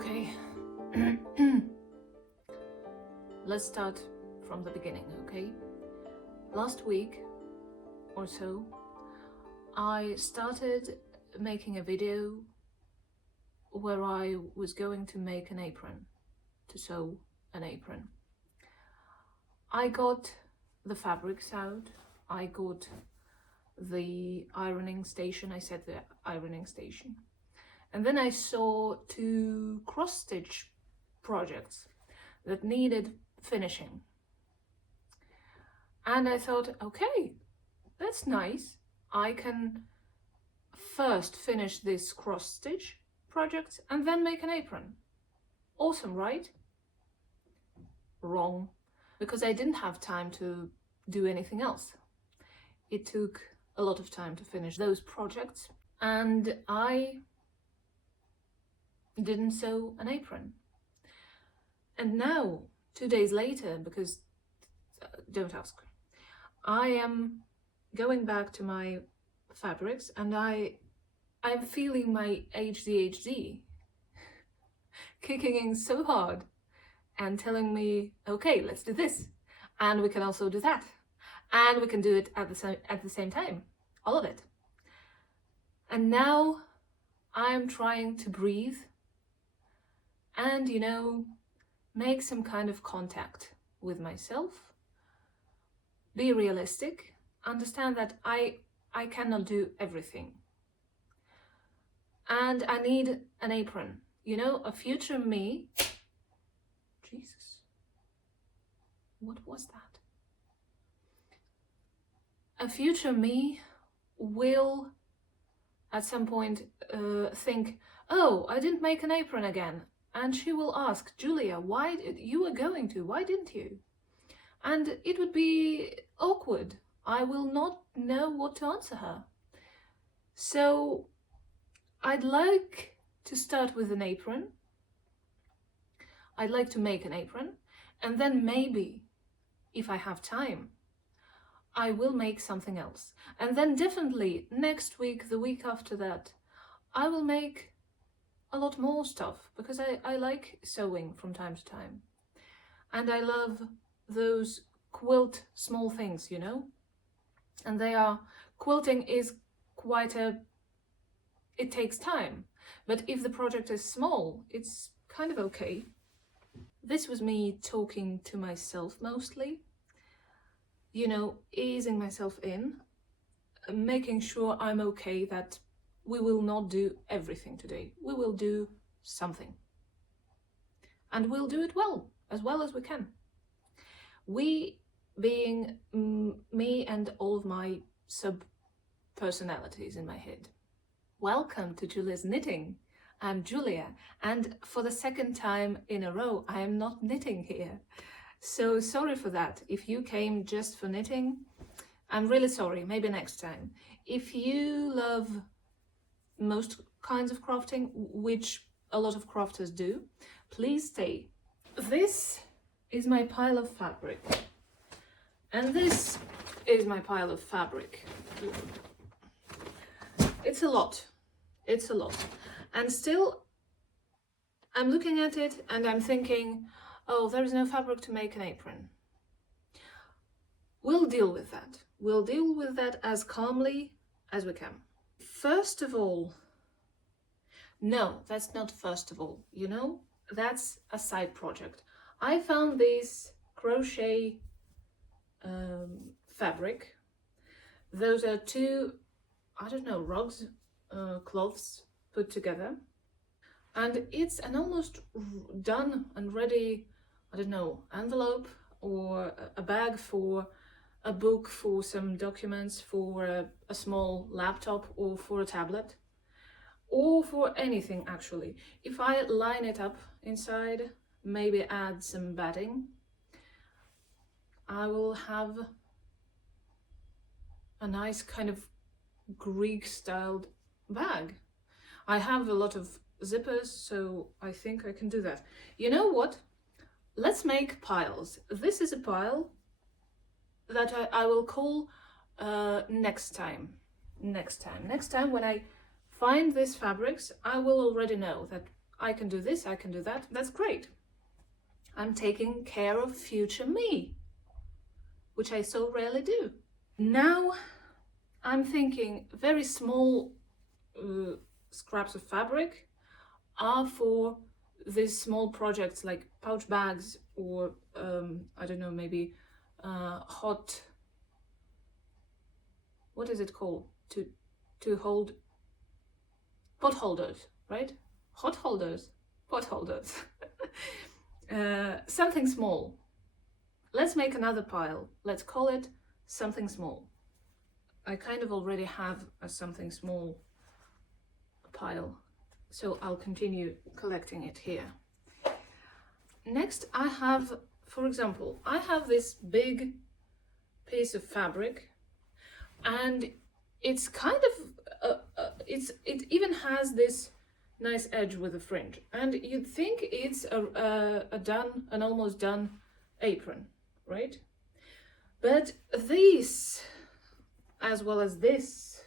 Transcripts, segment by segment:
Okay. Let's start from the beginning, okay? Last week or so, I started making a video where I was going to make an apron, to sew an apron. I got the fabrics out, I got the ironing station, I set the ironing station. And then I saw 2 cross-stitch projects that needed finishing. And I thought, okay, that's nice. I can first finish this cross-stitch project and then make an apron. Awesome, right? Wrong, because I didn't have time to do anything else. It took a lot of time to finish those projects, and I didn't sew an apron. And now, 2 days later, because don't ask, I am going back to my fabrics, and I'm feeling my ADHD kicking in so hard and telling me, okay, let's do this, and we can also do that, and we can do it at the same time, all of it. And now I'm trying to breathe and, make some kind of contact with myself, be realistic, understand that I cannot do everything. And I need an apron. A future me. Jesus. What was that? A future me will at some point think, oh, I didn't make an apron again. And she will ask, Julia, why didn't you? And it would be awkward. I will not know what to answer her. So I'd like to start with an apron. I'd like to make an apron. And then maybe, if I have time, I will make something else. And then definitely next week, the week after that, I will make a lot more stuff, because I like sewing from time to time. And I love those quilt small things, And quilting is it takes time. But if the project is small, it's kind of okay. This was me talking to myself mostly, easing myself in, making sure I'm okay, that we will not do everything today. We will do something. And we'll do it as well as we can. We being me and all of my sub-personalities in my head. Welcome to Julia's Knitting. I'm Julia, and for the second time in a row, I am not knitting here. So sorry for that. If you came just for knitting, I'm really sorry, maybe next time. If you love most kinds of crafting, which a lot of crafters do, please stay. This is my pile of fabric. And this is my pile of fabric. It's a lot. And still, I'm looking at it and I'm thinking, oh, there is no fabric to make an apron. We'll deal with that. We'll deal with that as calmly as we can. First of all, no, that's not first of all, that's a side project. I found this crochet fabric. Those are 2, rugs, cloths put together. And it's an almost done and ready, envelope or a bag for a book, for some documents, for a small laptop, or for a tablet, or for anything actually. If I line it up inside, maybe add some batting, I will have a nice kind of Greek-styled bag. I have a lot of zippers, so I think I can do that. You know what? Let's make piles. This is a pile that I will call next time. Next time when I find these fabrics, I will already know that I can do this, I can do that. That's great. I'm taking care of future me, which I so rarely do. Now I'm thinking very small scraps of fabric are for these small projects like pouch bags or I don't know, maybe hot, what is it called, to hold pot holders, right? Hot holders, pot holders. Something small. Let's make another pile. Let's call it something small. I kind of already have a something small pile, so I'll continue collecting it here. Next, I have, for example, I have this big piece of fabric, and it's kind of it even has this nice edge with a fringe, and you'd think it's an almost done apron, right? But these, as well as this,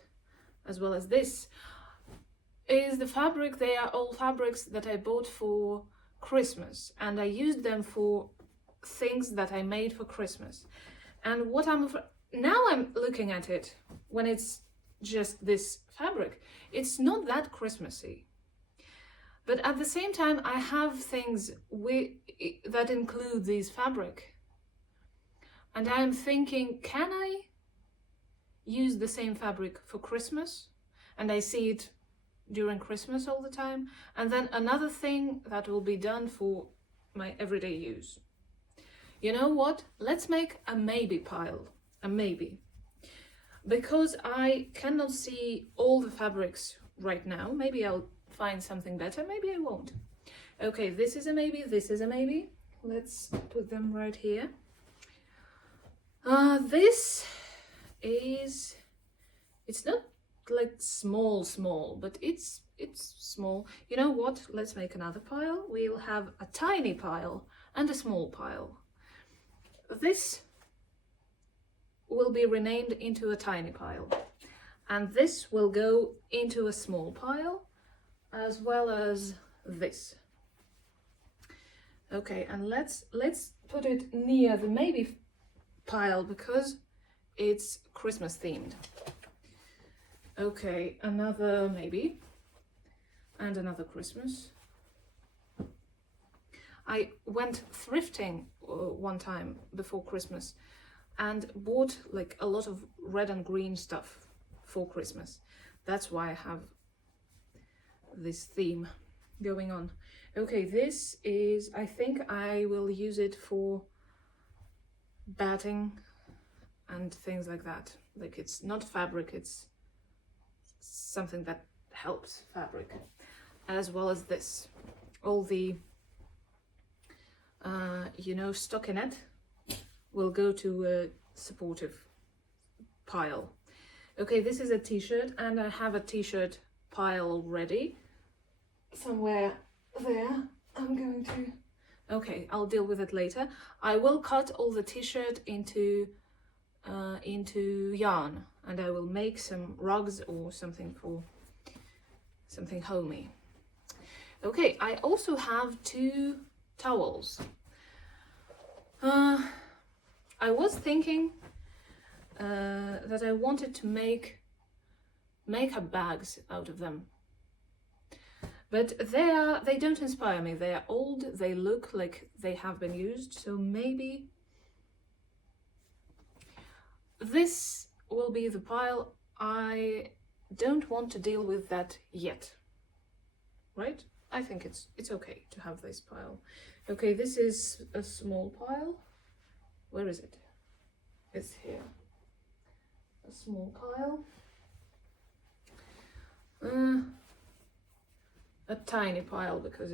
is the fabric. They are all fabrics that I bought for Christmas, and I used them for things that I made for Christmas. And what now I'm looking at it, when it's just this fabric, it's not that Christmassy. But at the same time, I have things that include these fabric. And I'm thinking, can I use the same fabric for Christmas? And I see it during Christmas all the time. And then another thing that will be done for my everyday use. You know what? Let's make a maybe pile. A maybe. Because I cannot see all the fabrics right now. Maybe I'll find something better, maybe I won't. Okay, this is a maybe, this is a maybe. Let's put them right here. This is, it's not like small, but it's small. You know what? Let's make another pile. We'll have a tiny pile and a small pile. This will be renamed into a tiny pile, and this will go into a small pile, as well as this. Okay, and let's put it near the maybe pile because it's Christmas themed. Okay, another maybe and another Christmas. I went thrifting one time before Christmas and bought like a lot of red and green stuff for Christmas. That's why I have this theme going on. Okay, this is, I think I will use it for batting and things like that. Like, it's not fabric, it's something that helps fabric. As well as this, all the stockinette will go to a supportive pile. Okay, this is a t-shirt, and I have a t-shirt pile already somewhere there. I'm going to, okay, I'll deal with it later. I will cut all the t-shirt into yarn, and I will make some rugs or something for something homey. Okay, I also have 2 towels. I was thinking that I wanted to make makeup bags out of them, but they don't inspire me. They are old, they look like they have been used, so maybe this will be the pile. I don't want to deal with that yet, right? I think it's okay to have this pile. Okay, this is a small pile. Where is it? It's here. A small pile. A tiny pile because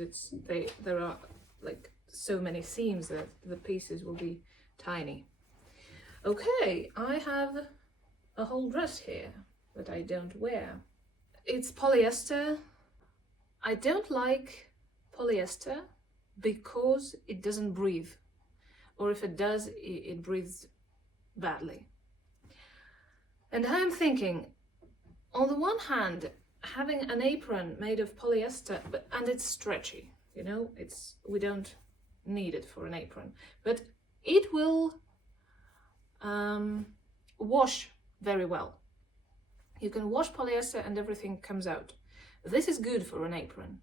there are like so many seams that the pieces will be tiny. Okay, I have a whole dress here that I don't wear. It's polyester. I don't like polyester because it doesn't breathe, or if it does, it breathes badly. And I'm thinking, on the one hand, having an apron made of polyester, and it's stretchy, you know, we don't need it for an apron, but it will wash very well. You can wash polyester and everything comes out. This is good for an apron,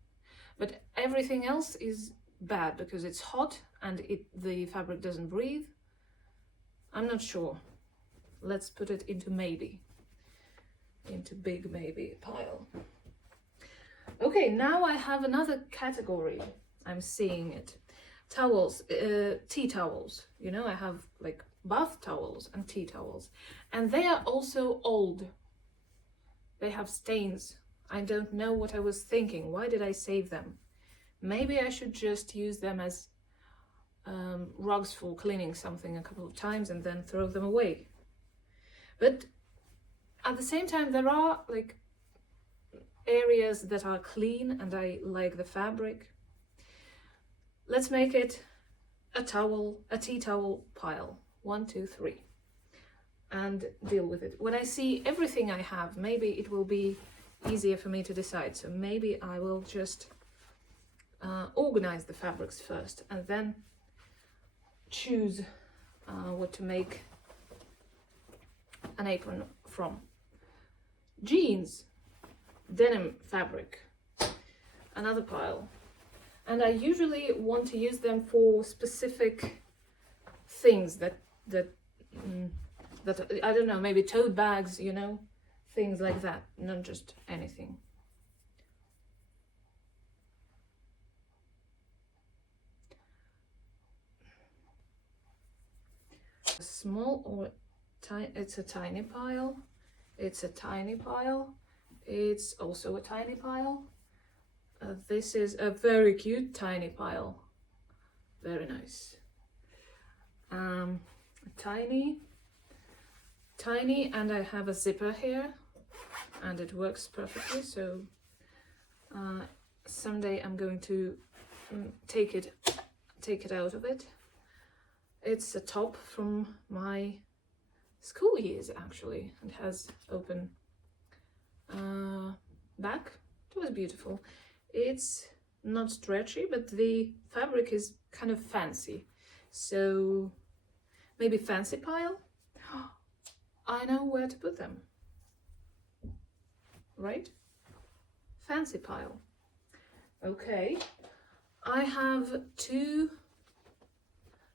but everything else is bad because it's hot and the fabric doesn't breathe. I'm not sure. Let's put it into maybe. Into big maybe pile. Okay, now I have another category. I'm seeing it. Towels, tea towels. You know, I have like bath towels and tea towels. And they are also old. They have stains. I don't know what I was thinking. Why did I save them? Maybe I should just use them as rugs for cleaning something a couple of times and then throw them away. But at the same time, there are like areas that are clean and I like the fabric. Let's make it a tea towel pile. 1, 2, 3. And deal with it. When I see everything I have, maybe it will be easier for me to decide. So maybe I will just organize the fabrics first and then choose what to make an apron from. Jeans, denim fabric, another pile. And I usually want to use them for specific things that I don't know, maybe tote bags, you know, things like that, not just anything. Small or tiny, it's a tiny pile. It's a tiny pile. It's also a tiny pile. This is a very cute tiny pile. Very nice. Tiny, and I have a zipper here, and it works perfectly. So someday I'm going to take it out of it. It's a top from my school years actually, and has open back. It was beautiful. It's not stretchy, but the fabric is kind of fancy. So maybe fancy pile? I know where to put them. Right? Fancy pile. Okay. I have 2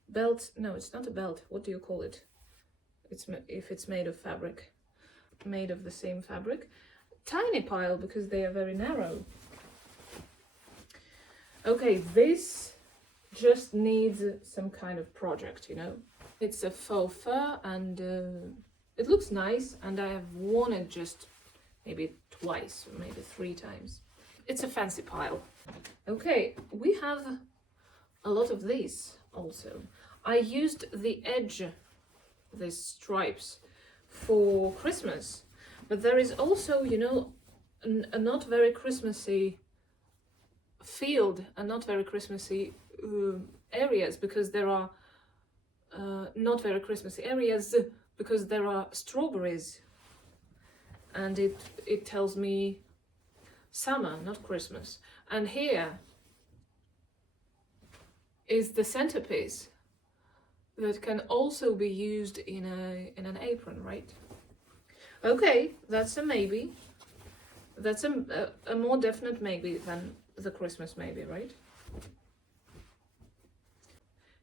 belts. No, it's not a belt. What do you call it? If it's made of fabric. Made of the same fabric. Tiny pile because they are very narrow. Okay, this just needs some kind of project, you know. It's a faux fur and it looks nice, and I have worn it just maybe twice or maybe 3 times. It's a fancy pile. Okay, we have a lot of these also. I used the edge, these stripes, for Christmas, but there is also, you know, a not very Christmassy field and not very Christmassy areas, because there are not very Christmassy areas because there are strawberries, and it tells me summer, not Christmas. And here is the centerpiece that can also be used in an apron, right? Okay, that's a maybe. That's a more definite maybe than the Christmas maybe, right?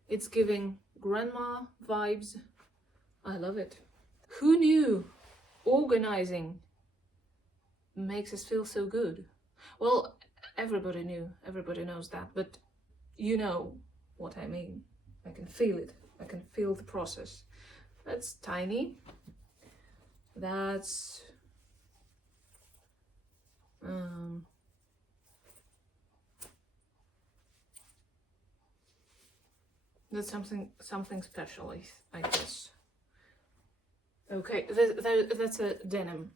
It's giving grandma vibes. I love it. Who knew organizing makes us feel so good? Well, everybody knew, everybody knows that, but you know what I mean. I can feel it. I can feel the process. That's tiny. That's that's something special, I guess. Okay, that's a denim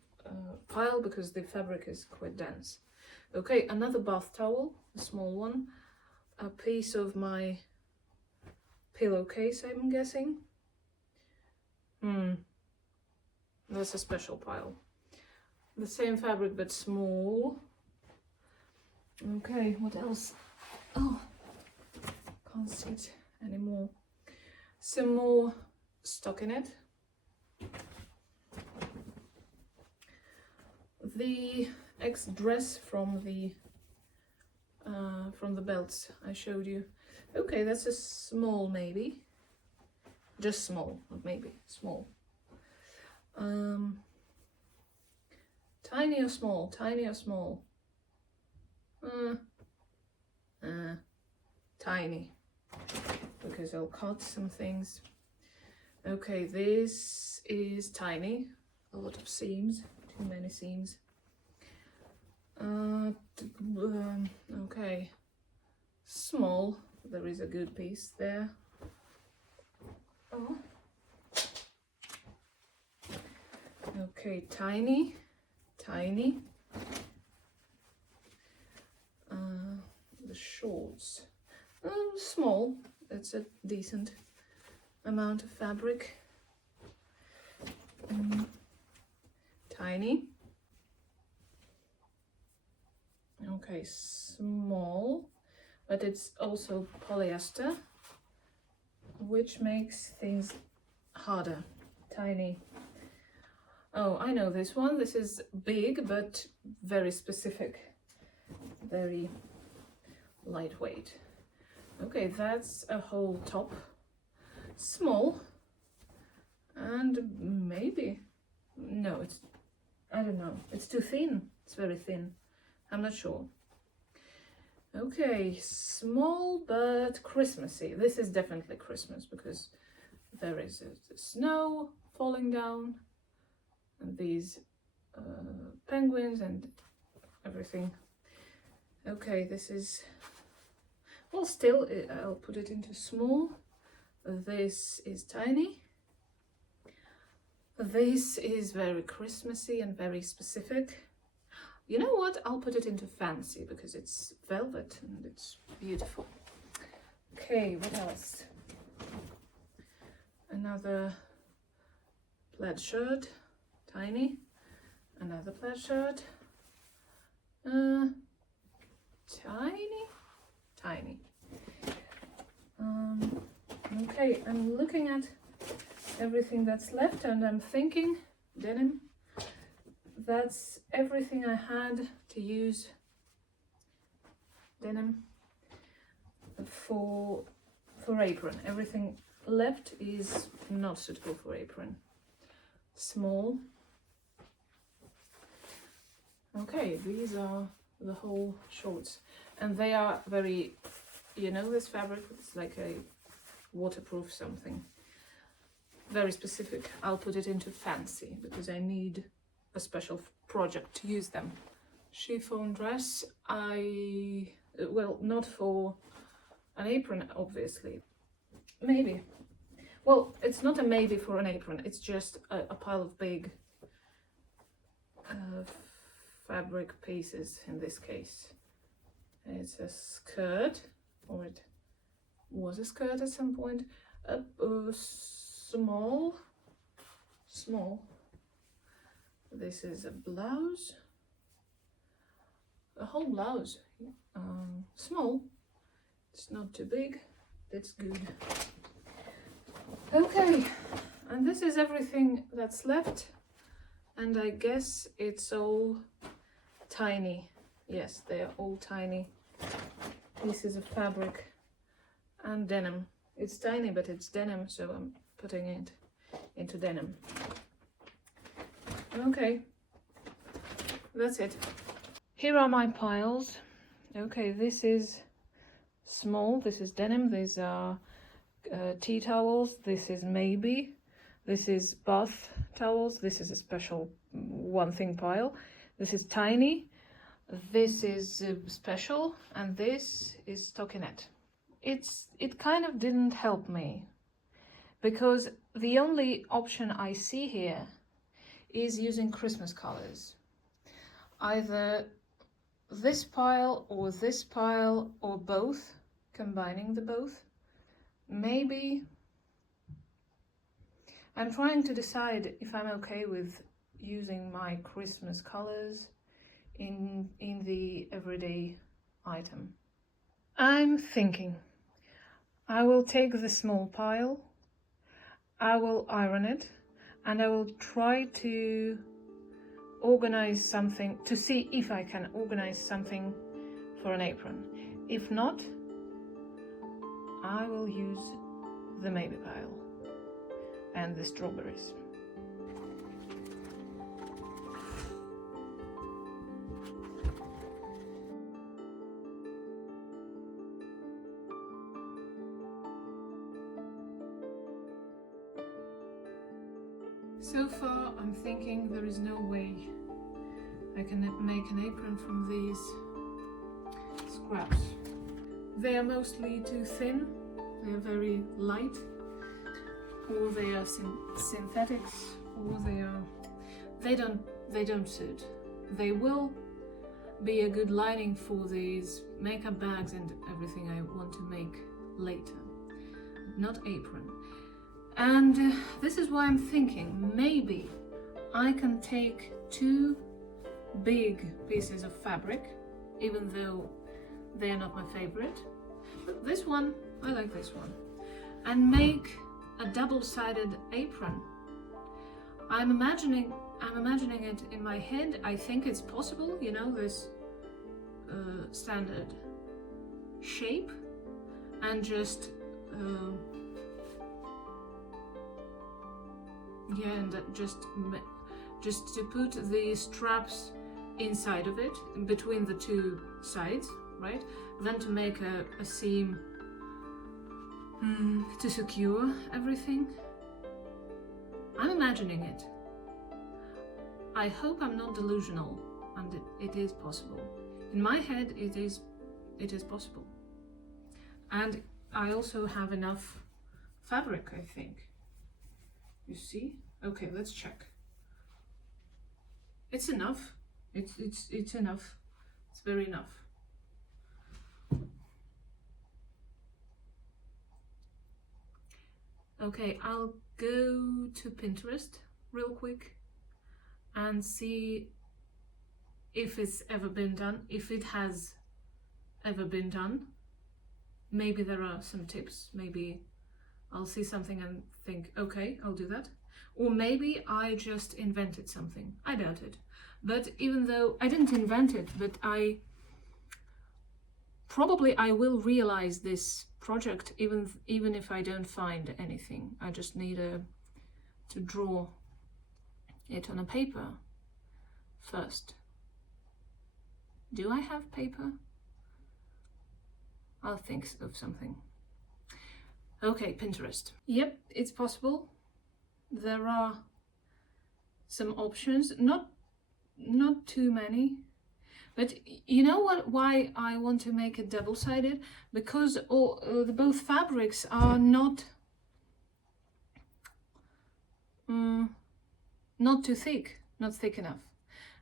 pile because the fabric is quite dense. Okay, another bath towel, a small one, a piece of my pillowcase, I'm guessing. That's a special pile. The same fabric but small. Okay, what else? Oh, can't see it anymore. Some more stockinette. The dress from the belts I showed you. Okay, that's a small maybe. Just small, not maybe, small. Tiny or small? Tiny or small? Tiny, because I'll cut some things. Okay, this is tiny. A lot of seams, too many seams. Okay, small. There is a good piece there. Oh. Okay, tiny. The shorts, small. That's a decent amount of fabric. Tiny. Okay, small, but it's also polyester, which makes things harder. Tiny. Oh, I know this one. This is big, but very specific. Very lightweight. Okay, that's a whole top. Small. And maybe, no, I don't know. It's too thin. It's very thin. I'm not sure. Okay, small but Christmassy. This is definitely Christmas because there is the snow falling down. And these penguins and everything. Okay, this is, well, still, I'll put it into small. This is tiny. This is very Christmassy and very specific. You know what? I'll put it into fancy because it's velvet and it's beautiful. Okay, what else? Another plaid shirt. Tiny. Another plaid shirt. Tiny. Okay, I'm looking at everything that's left and I'm thinking denim. That's everything I had to use denim for apron. Everything left is not suitable for apron. Small. Okay, these are the whole shorts, and they are very, you know, this fabric, it's like a waterproof something, very specific. I'll put it into fancy because I need a special project to use them. Chiffon dress, well, not for an apron, obviously. Maybe. Well, it's not a maybe for an apron, it's just a pile of big fabric pieces in this case. It's a skirt, or it was a skirt at some point. Small. This is a blouse. A whole blouse. Small. It's not too big. That's good. Okay, and this is everything that's left. And I guess it's all tiny. Yes, they are all tiny pieces of fabric and denim. It's tiny, but it's denim, so I'm putting it into denim. Okay, that's it. Here are my piles. Okay, this is small, this is denim, these are tea towels, this is maybe, this is bath towels, this is a special one thing pile, this is tiny, this is special, and this is stockinette. It kind of didn't help me because the only option I see here is using Christmas colors. Either this pile or both, combining the both. Maybe I'm trying to decide if I'm okay with using my Christmas colors in the everyday item. I'm thinking I will take the small pile, I will iron it, and I will try to organize something to see if I can organize something for an apron. If not, I will use the maybe pile and the strawberries. So far, I'm thinking there is no way I can make an apron from these scraps. They are mostly too thin, they are very light, or they are synthetics, or they don't suit. They will be a good lining for these makeup bags and everything I want to make later, not apron. And this is why I'm thinking maybe I can take 2 big pieces of fabric, even though they are not my favorite. But this one, I like this one. And make a double-sided apron. I'm imagining it in my head. I think it's possible, you know, this standard shape, and just and just to put the straps inside of it, between the 2 sides, right? Then to make a seam to secure everything. I'm imagining it. I hope I'm not delusional, and it is possible. In my head, it is possible. And I also have enough fabric, I think. You see? Okay, let's check. It's enough. It's enough. It's very enough. Okay, I'll go to Pinterest real quick and see if it's ever been done, if it has ever been done. Maybe there are some tips. Maybe I'll see something and think, okay, I'll do that. Or maybe I just invented something. I doubt it. But even though I didn't invent it, but I will realize this project even if I don't find anything. I just need to draw it on a paper first. Do I have paper? I'll think of something. Okay, Pinterest. Yep, it's possible. There are some options, not too many. But you know what? Why I want to make it double-sided? Because both fabrics are not too thick, not thick enough.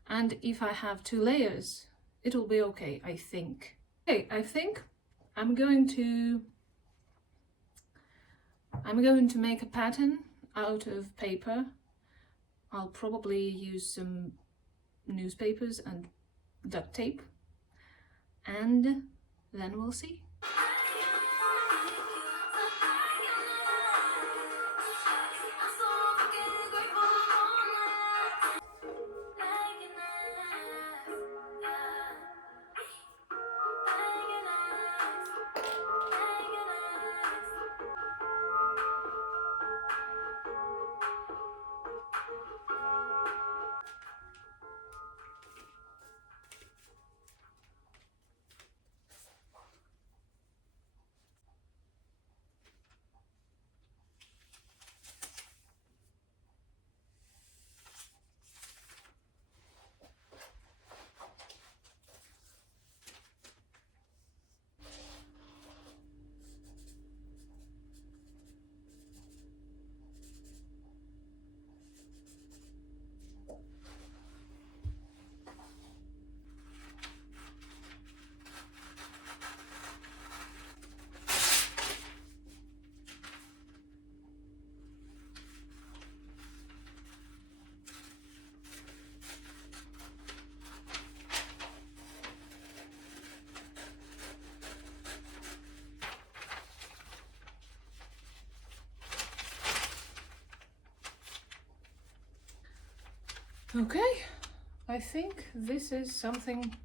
And if I have 2 layers, it'll be okay, I think. Okay, I think I'm going to make a pattern out of paper. I'll probably use some newspapers and duct tape, and then we'll see. Okay, I think this is something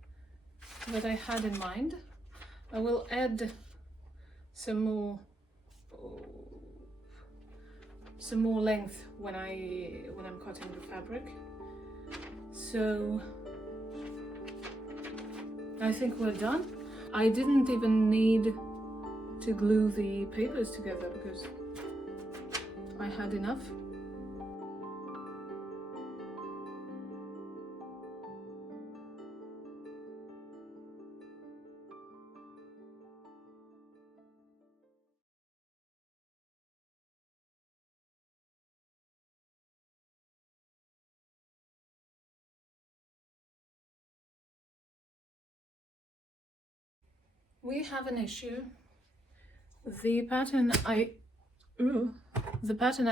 that I had in mind. I will add some more length when I'm cutting the fabric. So I think we're done. I didn't even need to glue the papers together because I had enough. We have an issue. The pattern I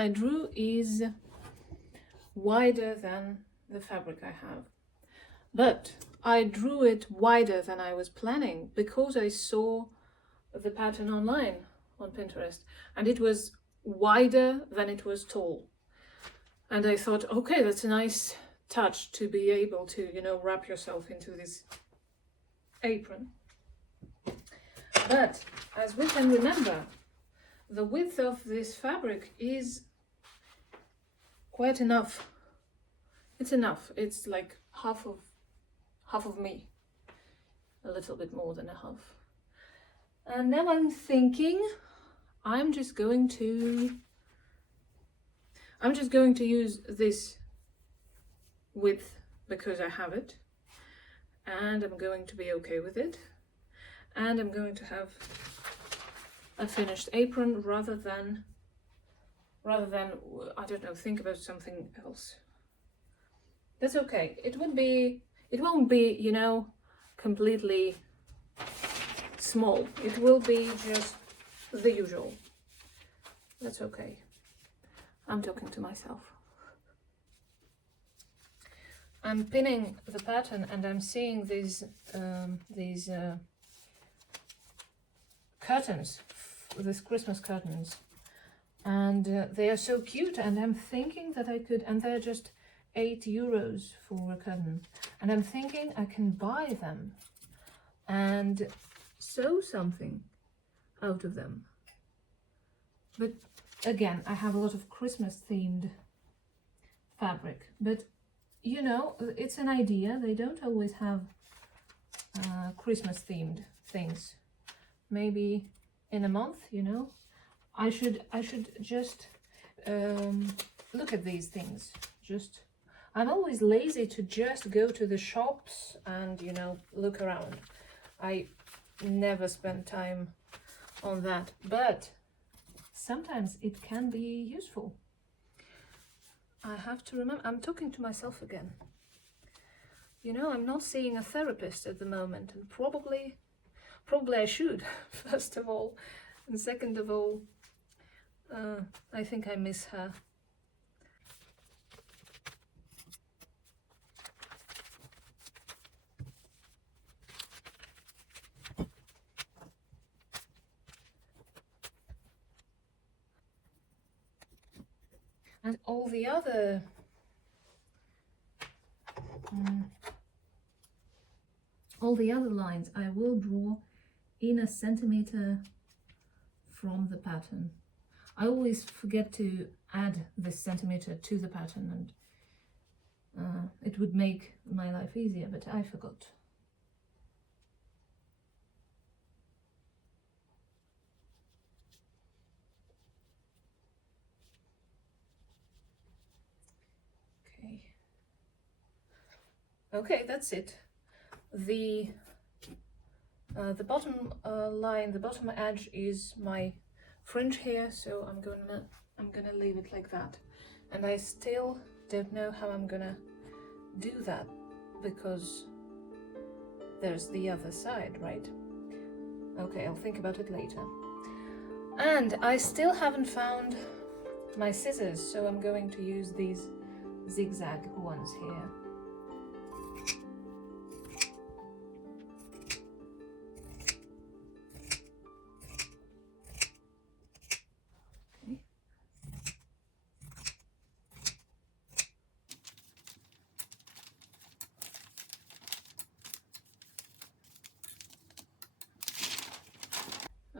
drew is wider than the fabric I have. But I drew it wider than I was planning because I saw the pattern online on Pinterest and it was wider than it was tall. And I thought, okay, that's a nice touch to be able to, wrap yourself into this apron. But as we can remember, the width of this fabric is quite enough. It's enough. It's like half of me, a little bit more than a half. And now I'm thinking I'm just going to use this width because I have it, and I'm going to be okay with it, and I'm going to have a finished apron rather than I don't know, think about something else. That's okay. It won't be, completely small. It will be just the usual. That's okay. I'm talking to myself. I'm pinning the pattern and I'm seeing these curtains, these Christmas curtains, and they are so cute, and I'm thinking that I could, and they're just €8 for a curtain, and I'm thinking I can buy them and sew something out of them. But again, I have a lot of Christmas themed fabric, but it's an idea. They don't always have Christmas themed things. Maybe in a month, I should just look at these things. I'm always lazy to just go to the shops and look around. I never spend time on that, but sometimes it can be useful. I have to remember, I'm talking to myself again. I'm not seeing a therapist at the moment, and probably I should, first of all, and second of all, I think I miss her. And all the other lines I will draw in a centimeter from the pattern. I always forget to add this centimeter to the pattern, and it would make my life easier, but I forgot. Okay, that's it. The bottom line, the bottom edge is my fringe here, so I'm gonna leave it like that. And I still don't know how I'm gonna do that because there's the other side, right? Okay, I'll think about it later. And I still haven't found my scissors, so I'm going to use these zigzag ones here.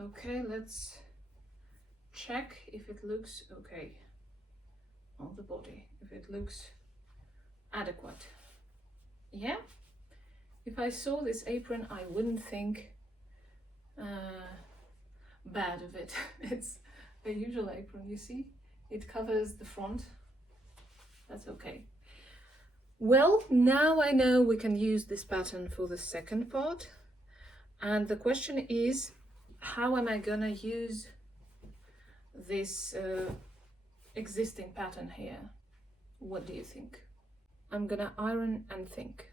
Okay, let's check if it looks okay on the body, if it looks adequate. Yeah, if I saw this apron, I wouldn't think bad of it. It's a usual apron, you see? It covers the front. That's okay. Well, now I know we can use this pattern for the second part. And the question is, how am I gonna use this existing pattern here? What do you think? I'm gonna iron and think.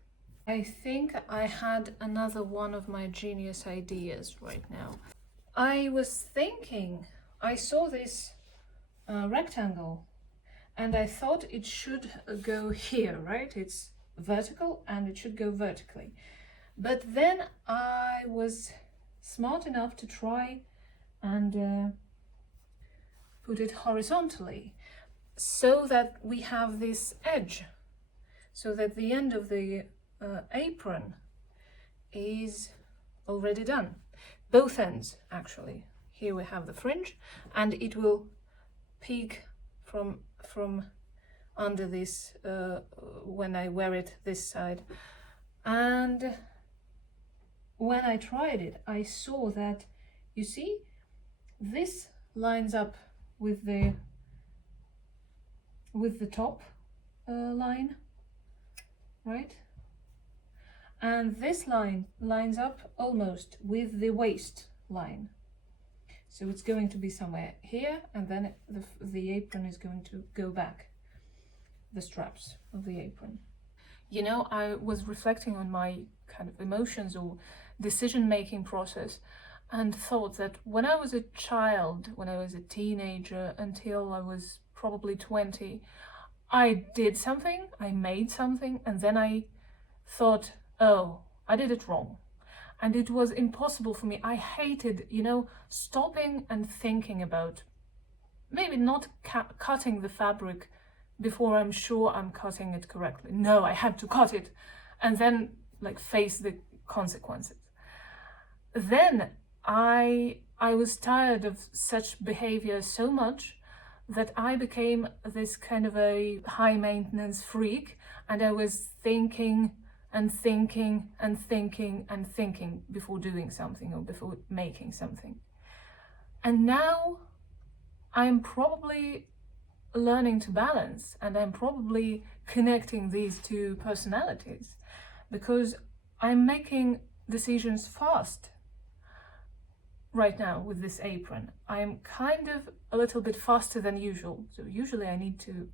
I think I had another one of my genius ideas right now. I was thinking, I saw this rectangle and I thought it should go here, right? It's vertical and it should go vertically. But then I was smart enough to try and put it horizontally so that we have this edge, so that the end of the apron is already done. Both ends, actually. Here we have the fringe, and it will peek from under this when I wear it this side. And when I tried it, I saw that, you see, this lines up with the top line, right? And this line lines up almost with the waist line. So it's going to be somewhere here, and then the apron is going to go back, the straps of the apron. You know, I was reflecting on my kind of emotions or decision-making process and thought that when I was a child, when I was a teenager, until I was probably 20, I did something, I made something, and then I thought, oh, I did it wrong. And it was impossible for me. I hated, you know, stopping and thinking about maybe not cutting the fabric before I'm sure I'm cutting it correctly. No, I had to cut it and then like face the consequences. Then I was tired of such behavior so much that I became this kind of a high maintenance freak, and I was thinking and thinking and thinking and thinking before doing something or before making something. And now I'm probably learning to balance, and I'm probably connecting these two personalities because I'm making decisions fast right now with this apron. I'm kind of a little bit faster than usual. So usually I need to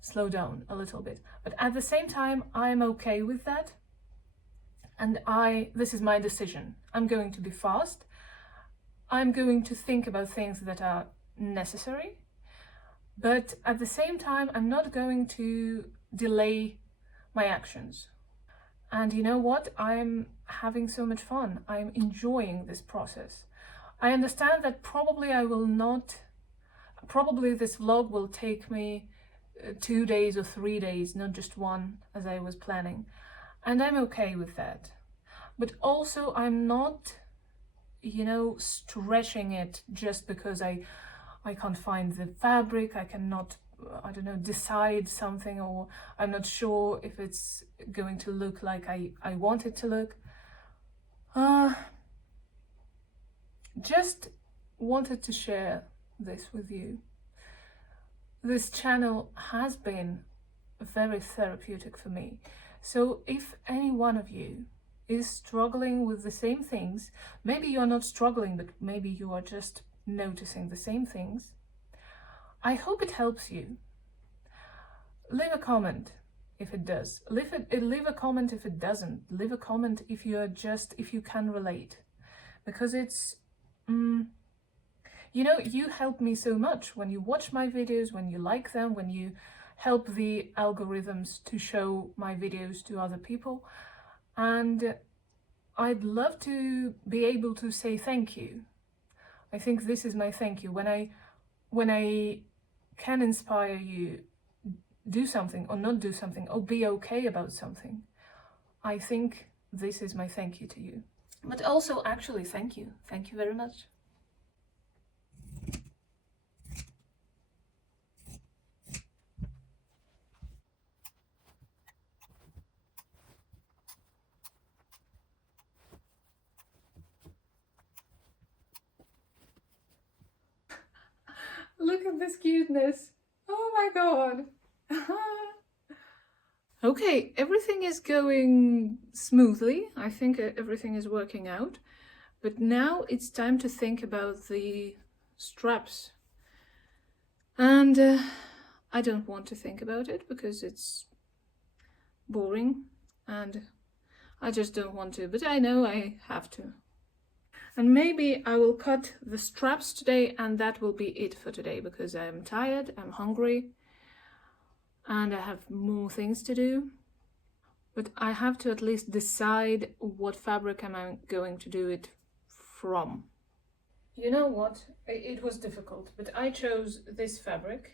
slow down a little bit, but at the same time I'm okay with that, and this is my decision. I'm going to be fast. I'm going to think about things that are necessary, but at the same time I'm not going to delay my actions. And you know what? I'm having so much fun. I'm enjoying this process. I understand that probably this vlog will take me 2 days or 3 days, not just one as I was planning. And I'm okay with that. But also I'm not, you know, stretching it just because I can't find the fabric, I cannot, I don't know, decide something, or I'm not sure if it's going to look like I want it to look. Just wanted to share this with you. This channel has been very therapeutic for me. So if any one of you is struggling with the same things, maybe you're not struggling, but maybe you are just noticing the same things, I hope it helps you. Leave a comment if it does. Leave a comment if it doesn't. Leave a comment if you can relate. Because it's, you know, you help me so much when you watch my videos, when you like them, when you help the algorithms to show my videos to other people. And I'd love to be able to say thank you. I think this is my thank you. When I can inspire you, do something or not do something, or be okay about something, I think this is my thank you to you. But also, actually, thank you very much. Look at this cuteness. Oh my god. Okay, everything is going smoothly. I think everything is working out. But now it's time to think about the straps. And I don't want to think about it because it's boring and I just don't want to. But I know I have to. And maybe I will cut the straps today and that will be it for today because I'm tired, I'm hungry, and I have more things to do. But I have to at least decide what fabric am I going to do it from. You know what? It was difficult, but I chose this fabric.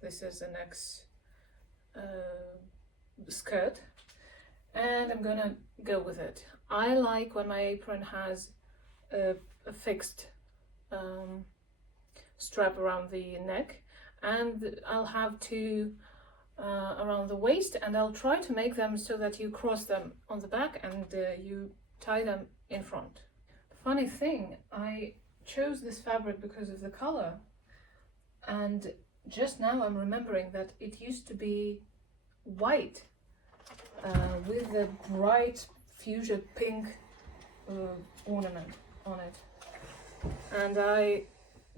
This is an X skirt, and I'm gonna go with it. I like when my apron has a fixed strap around the neck, and I'll have two around the waist, and I'll try to make them so that you cross them on the back and you tie them in front. Funny thing, I chose this fabric because of the color, and just now I'm remembering that it used to be white with the bright fuchsia pink ornament on it, and I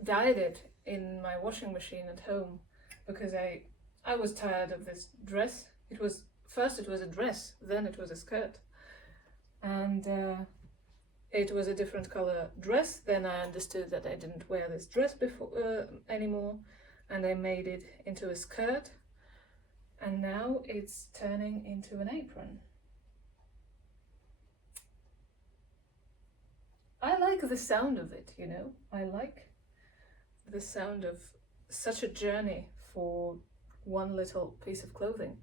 dyed it in my washing machine at home because I was tired of this dress. It was a dress, then it was a skirt, and it was a different color dress. Then I understood that I didn't wear this dress before anymore, and I made it into a skirt, and now it's turning into an apron. I like the sound of it, you know. I like the sound of such a journey for one little piece of clothing.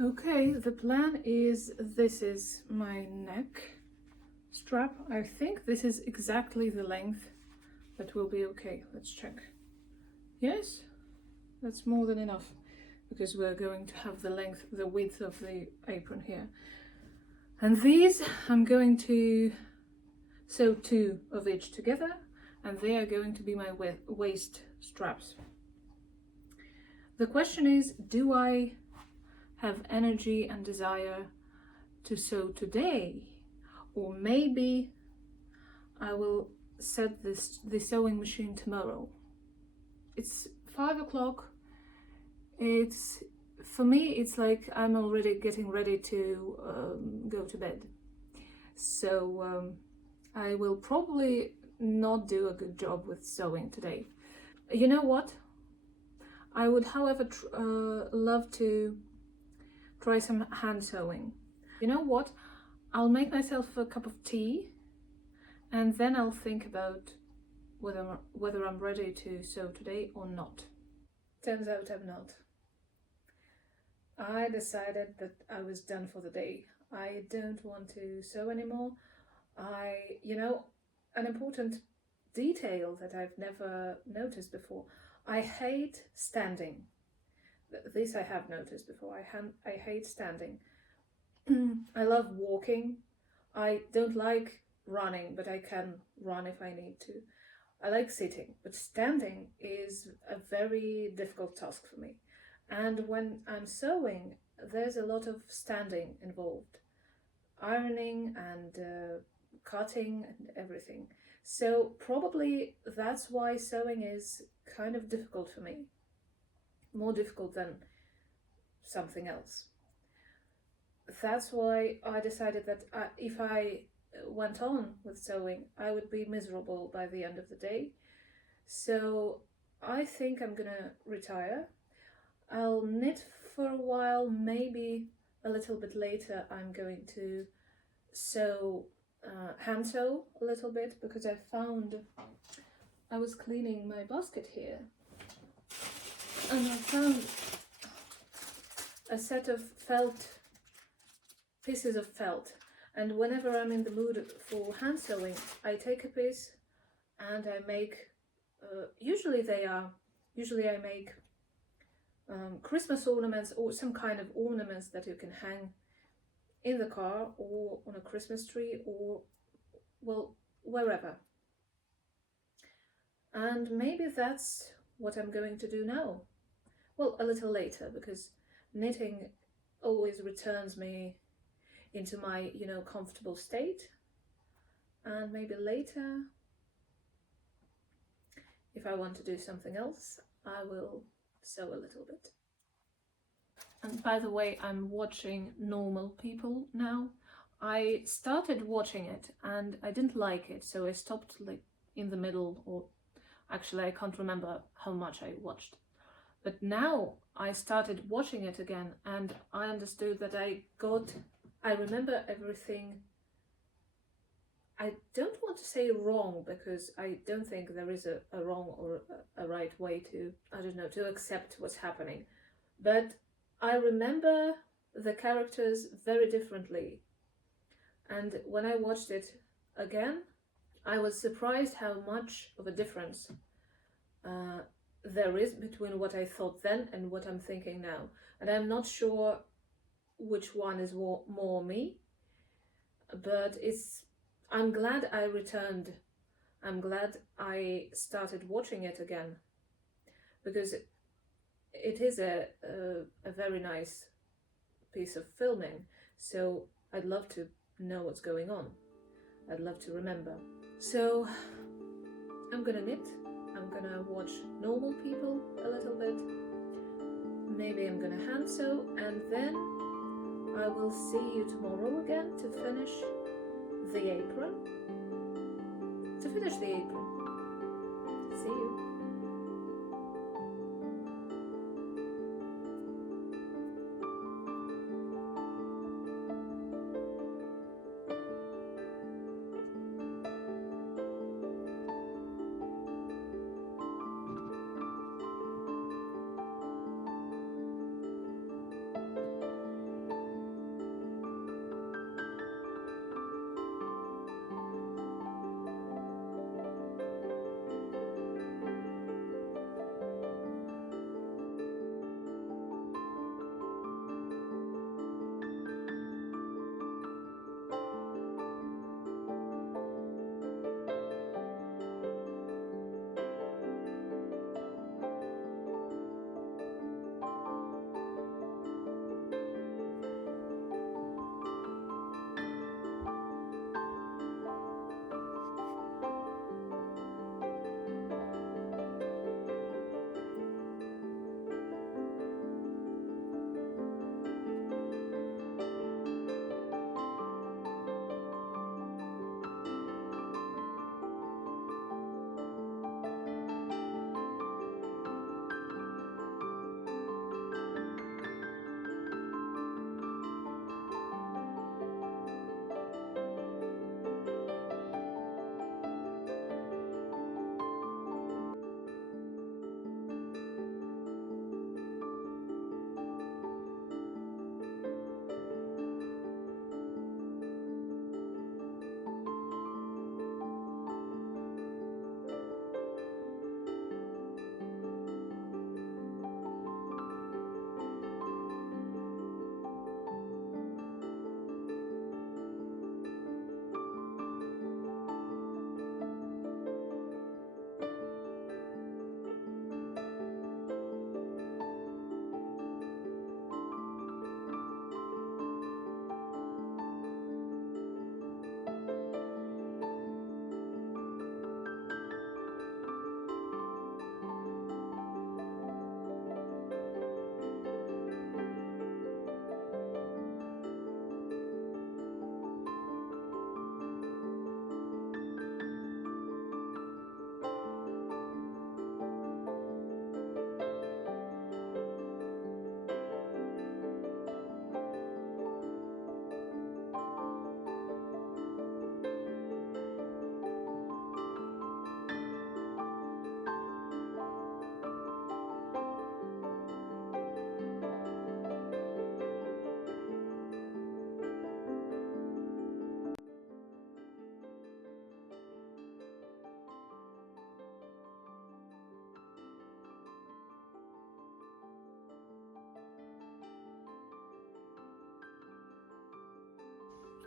Okay, the plan is this is my neck strap. I think this is exactly the length that will be okay. Let's check. Yes, that's more than enough because we're going to have the width of the apron here. And these I'm going to sew two of each together, and they are going to be my waist straps. The question is, do I have energy and desire to sew today, or maybe I will set the sewing machine tomorrow. It's 5 o'clock It's for me, it's like I'm already getting ready to go to bed. So I will probably not do a good job with sewing today. You know what? I would, however, love to try some hand sewing. You know what? I'll make myself a cup of tea and then I'll think about whether I'm ready to sew today or not. Turns out I'm not. I decided that I was done for the day. I don't want to sew anymore. An important detail that I've never noticed before. I hate standing. This I have noticed before. I hate standing. I love walking. I don't like running, but I can run if I need to. I like sitting, but standing is a very difficult task for me. And when I'm sewing, there's a lot of standing involved, ironing and cutting and everything. So probably that's why sewing is kind of difficult for me, more difficult than something else. That's why I decided that if I went on with sewing, I would be miserable by the end of the day. So I think I'm gonna retire. I'll knit for a while, maybe a little bit later I'm going to hand sew a little bit, because I was cleaning my basket here and I found a set of pieces of felt, and whenever I'm in the mood for hand sewing, I take a piece and I make usually I make Christmas ornaments or some kind of ornaments that you can hang in the car or on a Christmas tree or, well, wherever. And maybe that's what I'm going to do now. Well, a little later, because knitting always returns me into my, comfortable state. And maybe later, if I want to do something else, I will sew a little bit. And by the way, I'm watching Normal People now. I started watching it and I didn't like it, so I stopped like in the middle, or actually I can't remember how much I watched. But now I started watching it again and I understood that I remember everything. I don't want to say wrong, because I don't think there is a wrong or a right way to accept what's happening. But I remember the characters very differently. And when I watched it again, I was surprised how much of a difference there is between what I thought then and what I'm thinking now. And I'm not sure which one is more me, but I'm glad I returned. I'm glad I started watching it again, because it is a very nice piece of filming. So I'd love to know what's going on. I'd love to remember. So I'm gonna knit. I'm gonna watch Normal People a little bit. Maybe I'm gonna hand sew, and then I will see you tomorrow again to finish the apron. See you.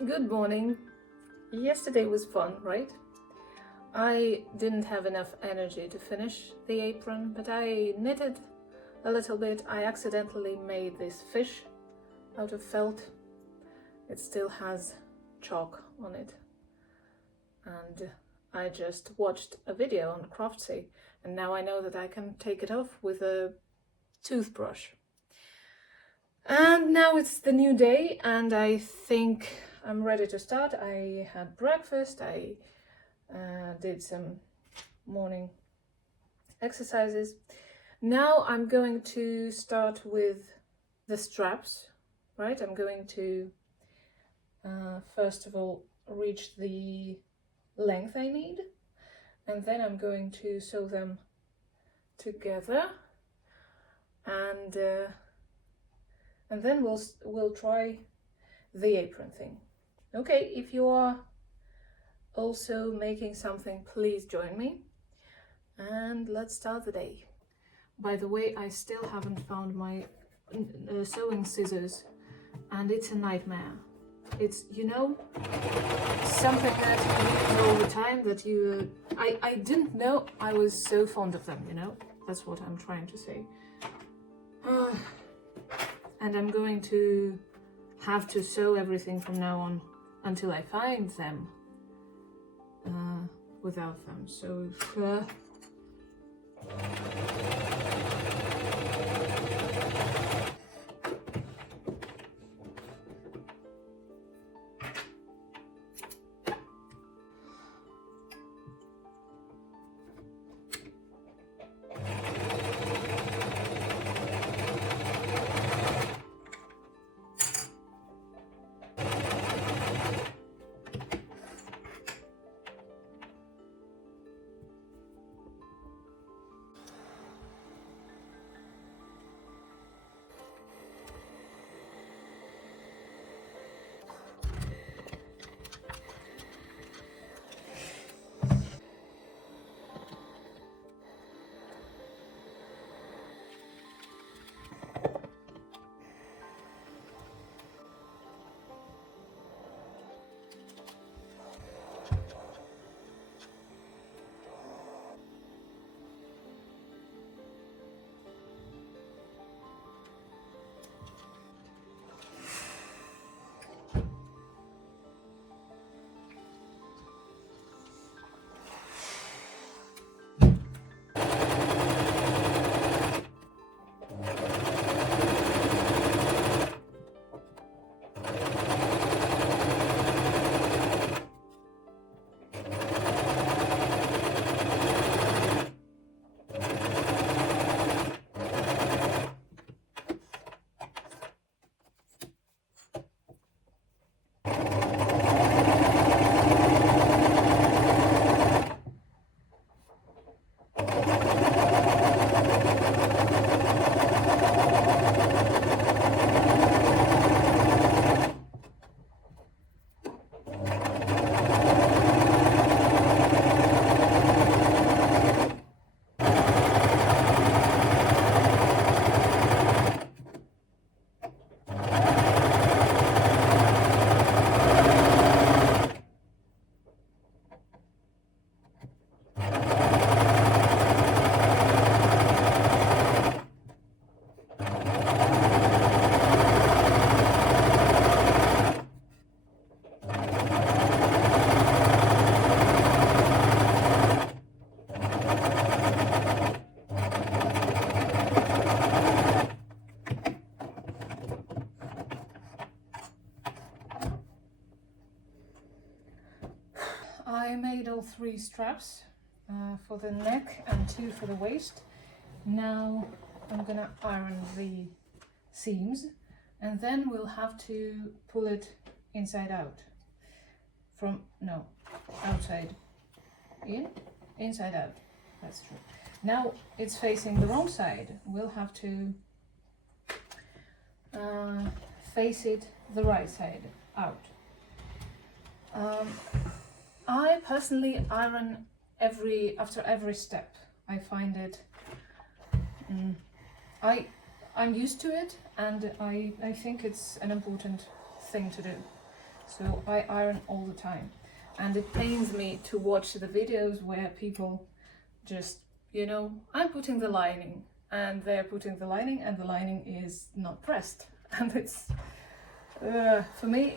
Good morning. Yesterday was fun, right? I didn't have enough energy to finish the apron, but I knitted a little bit. I accidentally made this fish out of felt. It still has chalk on it. And I just watched a video on Craftsy, and now I know that I can take it off with a toothbrush. And now it's the new day, and I think I'm ready to start. I had breakfast, I did some morning exercises. Now I'm going to start with the straps, right? I'm going to first of all reach the length I need, and then I'm going to sew them together, and then we'll try the apron thing. Okay, if you are also making something, please join me, and let's start the day. By the way, I still haven't found my sewing scissors, and it's a nightmare. It's, something that you use all the time that you... I didn't know I was so fond of them, That's what I'm trying to say. And I'm going to have to sew everything from now on until I find them without them. So I made all 3 straps for the neck and 2 for the waist. Now I'm gonna iron the seams, and then we'll have to pull it inside out. Outside in, inside out. That's true. Now it's facing the wrong side. We'll have to face it the right side out. I personally iron after every step. I find it, I'm used to it, and I think it's an important thing to do. So I iron all the time. And it pains me to watch the videos where people just, you know, I'm putting the lining and they're putting the lining and the lining is not pressed. And it's, for me,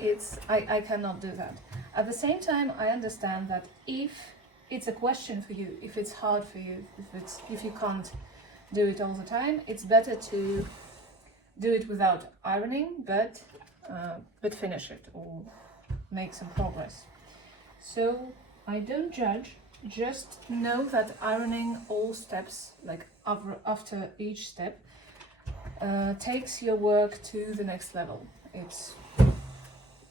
I cannot do that. At the same time, I understand that if it's a question for you, if it's hard for you, if you can't do it all the time, it's better to do it without ironing, but finish it or make some progress. So I don't judge, just know that ironing all steps, like after each step, takes your work to the next level.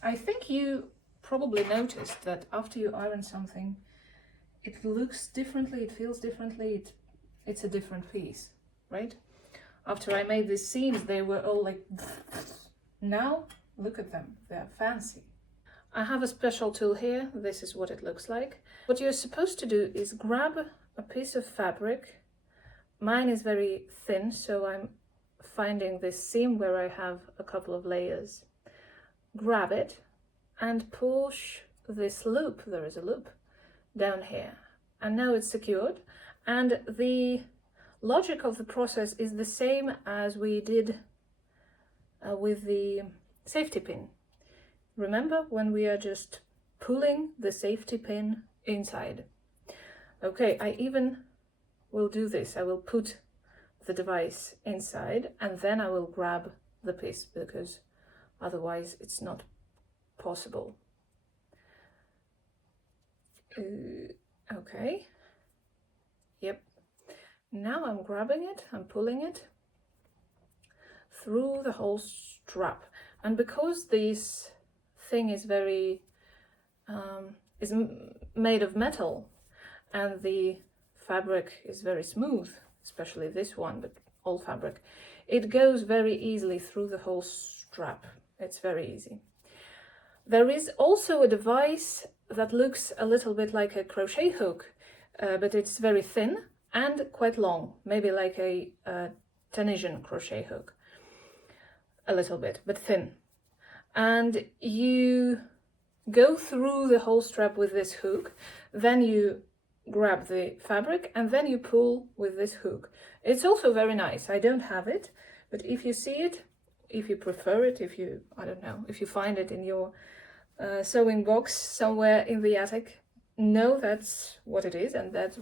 I think you probably noticed that after you iron something, it looks differently, it feels differently, it's a different piece, right? After I made these seams, they were all like, now look at them, they're fancy. I have a special tool here, this is what it looks like. What you're supposed to do is grab a piece of fabric. Mine is very thin, so I'm finding this seam where I have a couple of layers. Grab it and push this loop, there is a loop, down here. And now it's secured. And the logic of the process is the same as we did with the safety pin. Remember when we are just pulling the safety pin inside? Okay, I even will do this. I will put the device inside and then I will grab the piece because otherwise it's not possible. Okay. Yep. Now I'm grabbing it, I'm pulling it through the whole strap. And because this thing is very made of metal and the fabric is very smooth, especially this one, but all fabric, it goes very easily through the whole strap. It's very easy. There is also a device that looks a little bit like a crochet hook, but it's very thin and quite long, maybe like a Tunisian crochet hook, a little bit, but thin. And you go through the whole strap with this hook, then you grab the fabric and then you pull with this hook. It's also very nice. I don't have it, but if you see it, if you prefer it, if you, I don't know, if you find it in your sewing box somewhere in the attic, know that's what it is and that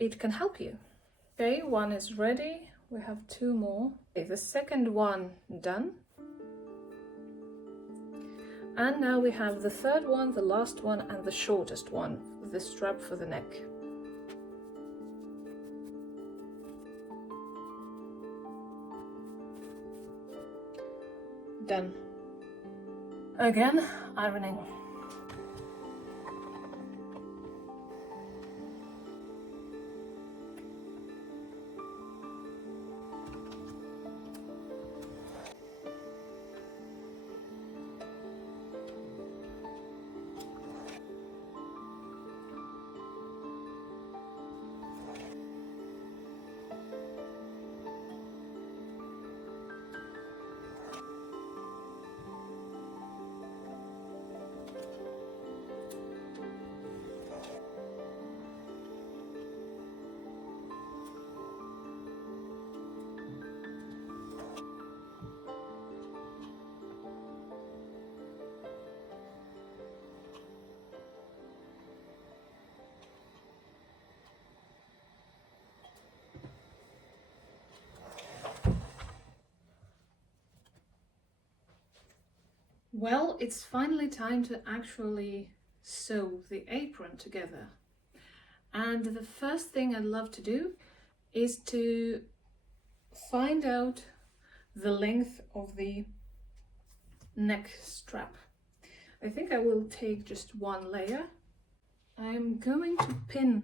it can help you. Okay, one is ready. We have two more. Okay, the second one done. And now we have the third one, the last one, and the shortest one, the strap for the neck. Done. Again, ironing. Well, it's finally time to actually sew the apron together. And the first thing I'd love to do is to find out the length of the neck strap. I think I will take just one layer. I'm going to pin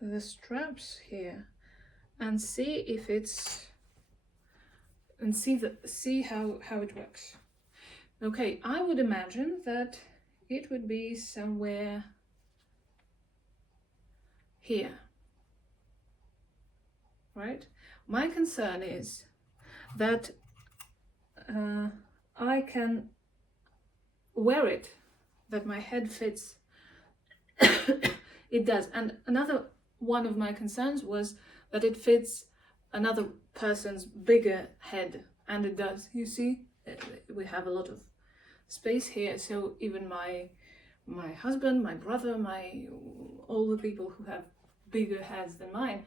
the straps here and see if it's see how it works. Okay, I would imagine that it would be somewhere here, right? My concern is that I can wear it, that my head fits. It does. And another one of my concerns was that it fits another person's bigger head, and it does. You see, we have a lot of space here, so even my husband, my brother, all the people who have bigger heads than mine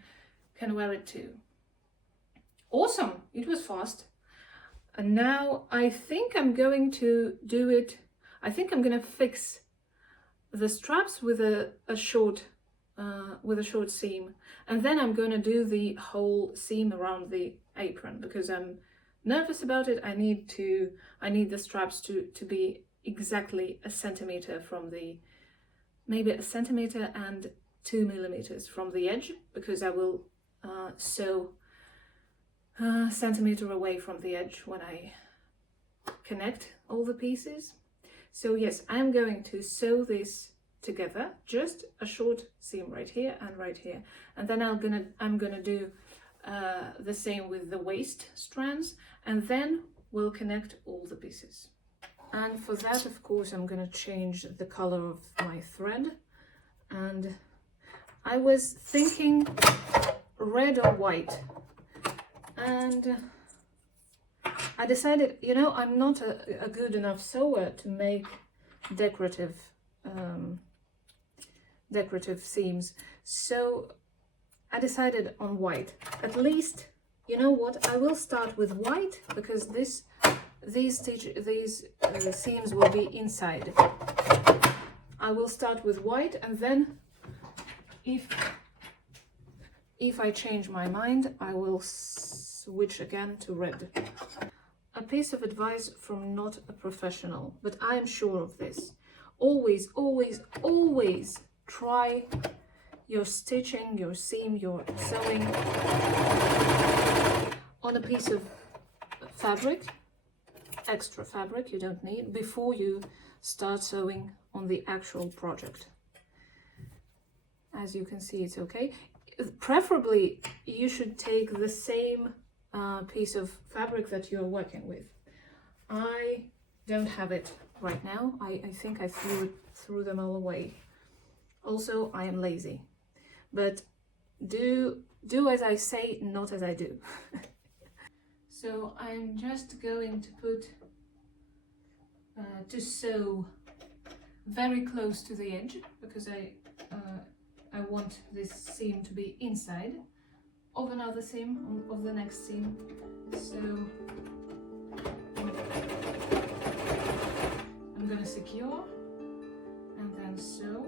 can wear it too. Awesome, it was fast. And now I think I'm going to do it. I think I'm gonna fix the straps with a short seam, and then I'm going to do the whole seam around the apron because I'm nervous about it. I need the straps to be exactly a centimeter from maybe a centimeter and 2 millimeters from the edge, because I will sew a centimeter away from the edge when I connect all the pieces. So yes, I'm going to sew this together, just a short seam right here and right here, and then I'm gonna do the same with the waist strands, and then we'll connect all the pieces. And for that, of course, I'm gonna change the color of my thread, and I was thinking red or white, and I decided, you know, I'm not a good enough sewer to make decorative seams, so I decided on white. At least, you know what, I will start with white because these seams will be inside. I will start with white, and then if I change my mind, I will switch again to red. A piece of advice from not a professional, but I am sure of this. Always, always, always try your stitching, your seam, your sewing on a piece of fabric, extra fabric you don't need, before you start sewing on the actual project. As you can see, it's okay. Preferably, you should take the same piece of fabric that you're working with. I don't have it right now. I think I threw them all away. Also, I am lazy, but do as I say, not as I do. So I'm just going to put to sew very close to the edge, because I want this seam to be inside of another seam, of the next seam. So I'm going to secure and then sew.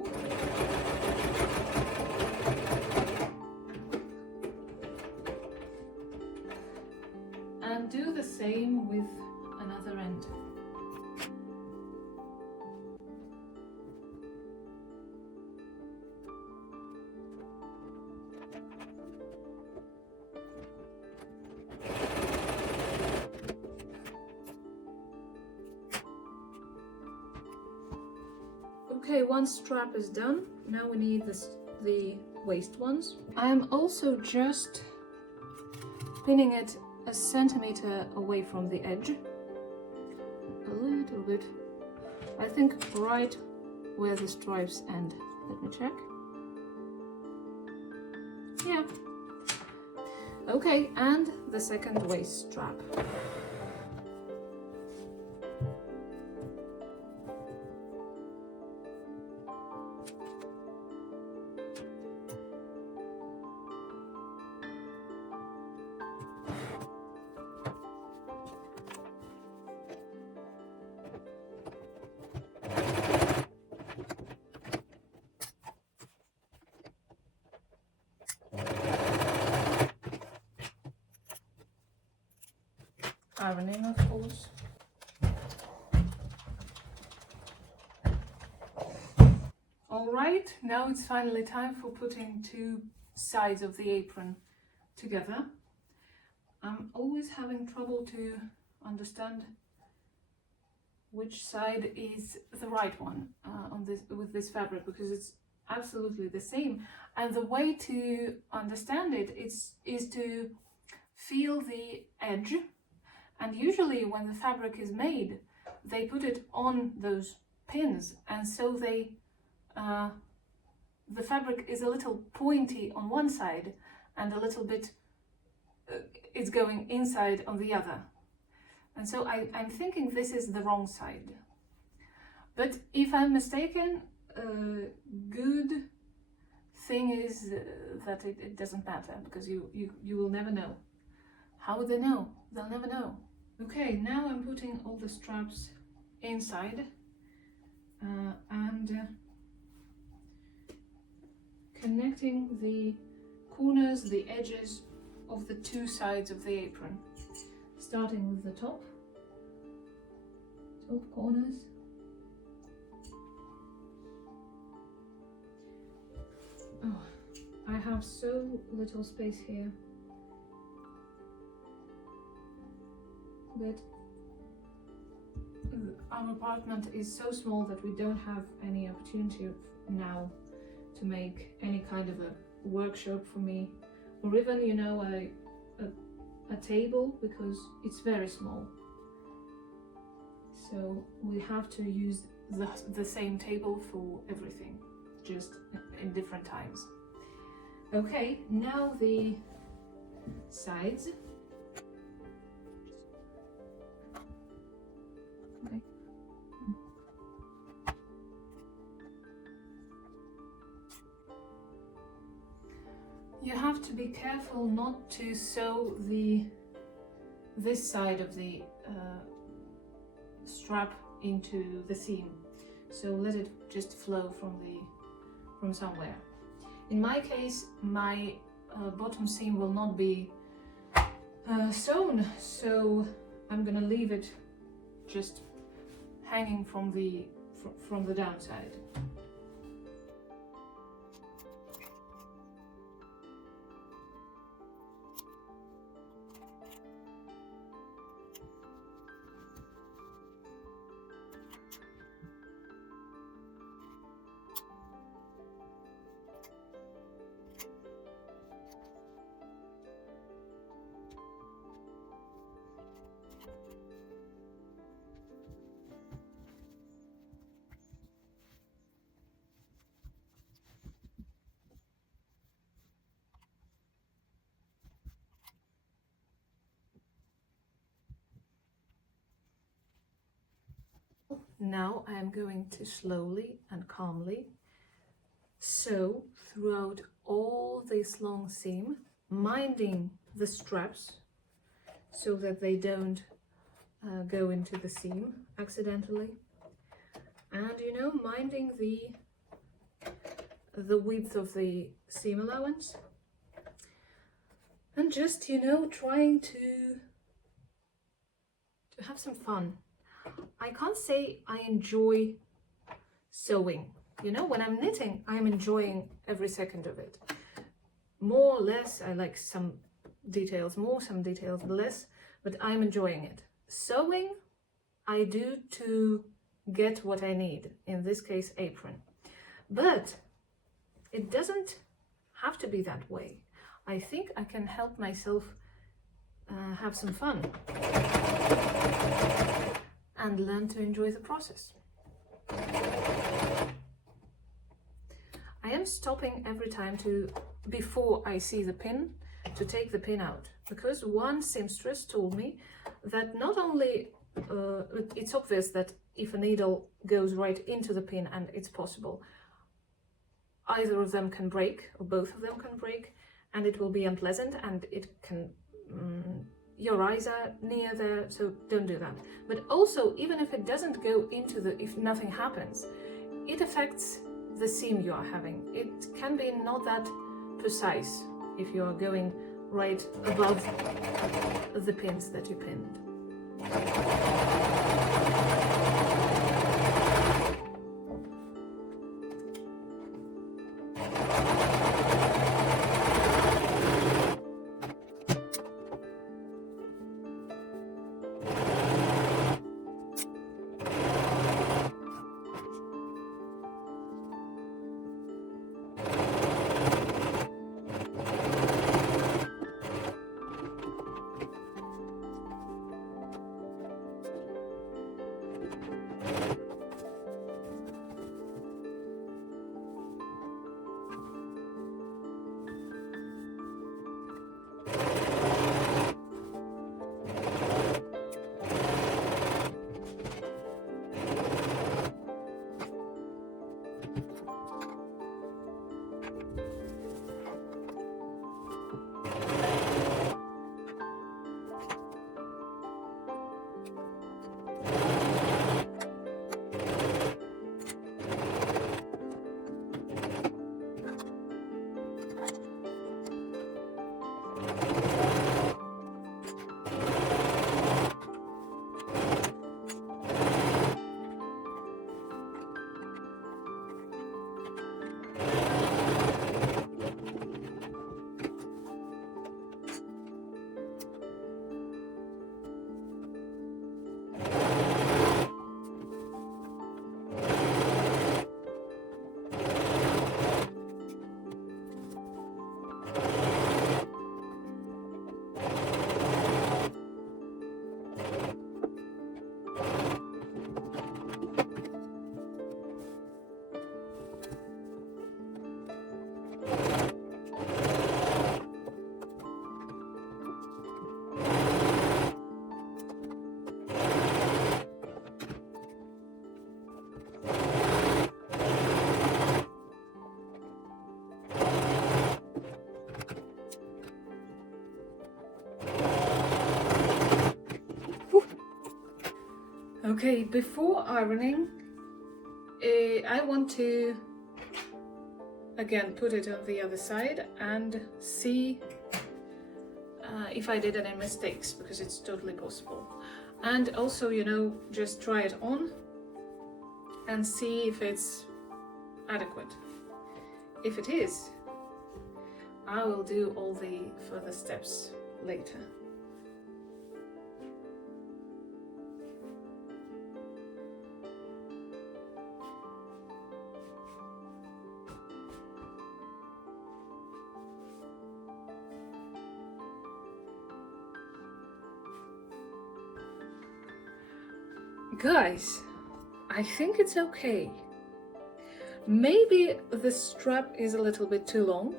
And do the same with another end. Okay, one strap is done. Now we need the waist ones. I'm also just pinning it a centimeter away from the edge. A little bit. I think right where the stripes end. Let me check. Yeah. Okay, and the second waist strap. Ironing, of course. All right, now it's finally time for putting two sides of the apron together. I'm always having trouble to understand which side is the right one with this fabric, because it's absolutely the same. And the way to understand it is to feel the edge And usually when the fabric is made, they put it on those pins, and so the fabric is a little pointy on one side and a little bit it's going inside on the other. And so I'm thinking this is the wrong side. But if I'm mistaken, good thing is that it doesn't matter, because you will never know. How would they know? They'll never know. Okay, now I'm putting all the straps inside and connecting the corners, the edges of the two sides of the apron, starting with the top corners. Oh, I have so little space here, but our apartment is so small that we don't have any opportunity now to make any kind of a workshop for me, or even, you know, a table, because it's very small. So we have to use the same table for everything, just in different times. Okay, now the sides. Okay. You have to be careful not to sew this side of the strap into the seam, so let it just flow from somewhere. In my case, my bottom seam will not be sewn, so I'm gonna leave it just hanging from the downside. Now I am going to slowly and calmly sew throughout all this long seam, minding the straps so that they don't go into the seam accidentally, and, you know, minding the width of the seam allowance, and just, you know, trying to have some fun. I can't say I enjoy sewing. You know, when I'm knitting, I'm enjoying every second of it. More or less, I like some details more, some details less, but I'm enjoying it. Sewing, I do to get what I need, in this case, apron. But it doesn't have to be that way. I think I can help myself have some fun and learn to enjoy the process. I am stopping every time before I see the pin, to take the pin out, because one seamstress told me that not only it's obvious that if a needle goes right into the pin, and it's possible, either of them can break, or both of them can break, and it will be unpleasant, and it can your eyes are near there, so don't do that. But also, even if it doesn't go into if nothing happens, it affects the seam you are having. It can be not that precise if you are going right above the pins that you pinned. Okay, before ironing, I want to again put it on the other side and see if I did any mistakes, because it's totally possible. And also, you know, just try it on and see if it's adequate. If it is, I will do all the further steps later. Guys, I think it's okay. Maybe the strap is a little bit too long,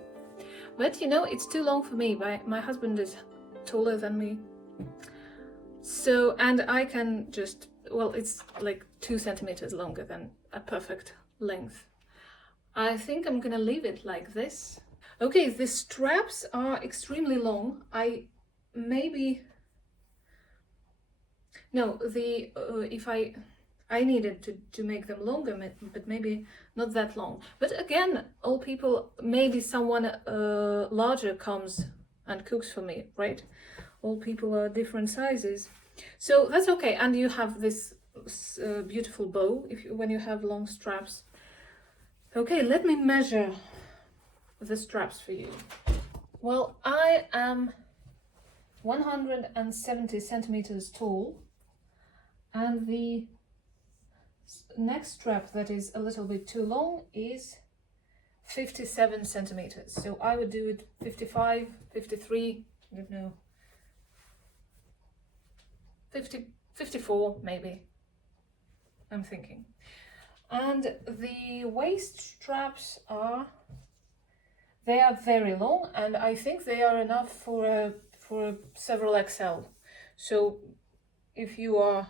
but you know, it's too long for me. My husband is taller than me. So, and I can just, well, it's like 2 centimeters longer than a perfect length. I think I'm gonna leave it like this. Okay, the straps are extremely long. If I needed to make them longer, but maybe not that long. But again, all people, maybe someone larger comes and cooks for me, right? All people are different sizes, so that's okay. And you have this beautiful bow when you have long straps. Okay, let me measure the straps for you. Well, I am 170 centimeters tall, and the next strap that is a little bit too long is 57 centimeters. So I would do it 55, 53, I don't know, 50, 54 maybe, I'm thinking. And the waist straps they are very long, and I think they are enough for several XL. So if you are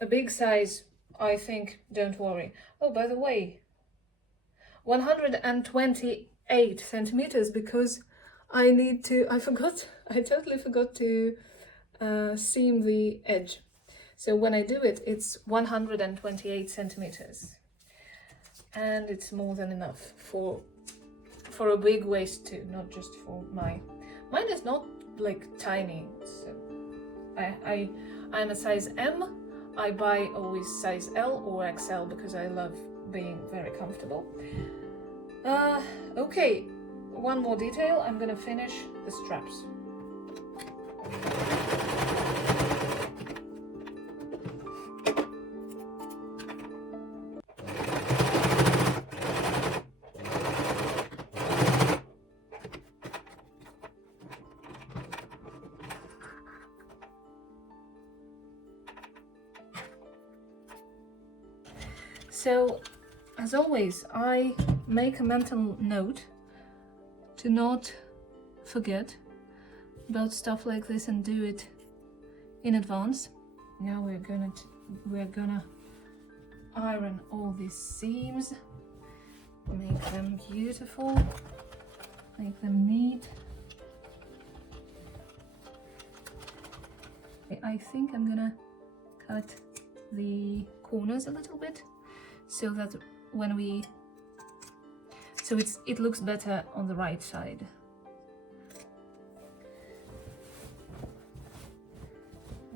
a big size, I think, don't worry. Oh, by the way, 128 centimeters, because I totally forgot to seam the edge. So when I do it, it's 128 centimeters. And it's more than enough for a big waist too, not just for mine is not like tiny. So I'm a size M. I buy always size L or XL because I love being very comfortable. Okay, one more detail. I'm gonna finish the straps. So, as always, I make a mental note to not forget about stuff like this and do it in advance. Now we're gonna iron all these seams, make them beautiful, make them neat. I think I'm gonna cut the corners a little bit, so that it looks better on the right side.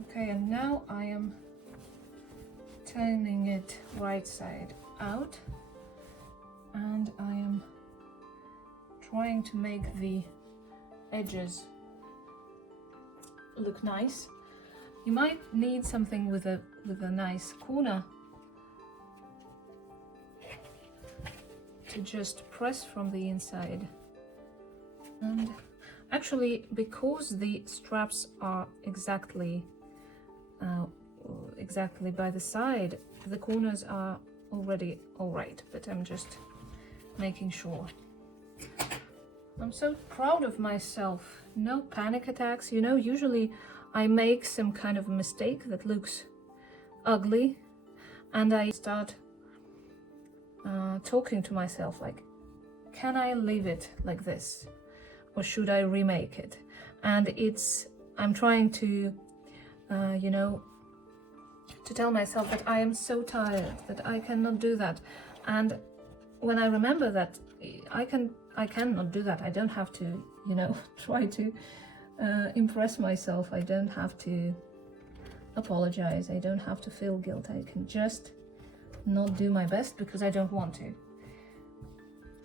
Okay, and now I am turning it right side out, and I am trying to make the edges look nice. You might need something with a nice corner to just press from the inside. And actually, because the straps are exactly by the side, the corners are already all right, but I'm just making sure. I'm so proud of myself. No panic attacks. You know, usually I make some kind of mistake that looks ugly, and I start talking to myself like, can I leave it like this, or should I remake it? And I'm trying to you know, to tell myself that I am so tired that I cannot do that. And when I remember that I cannot do that, I don't have to, you know, try to impress myself. I don't have to apologize. I don't have to feel guilt. I can just not do my best because I don't want to.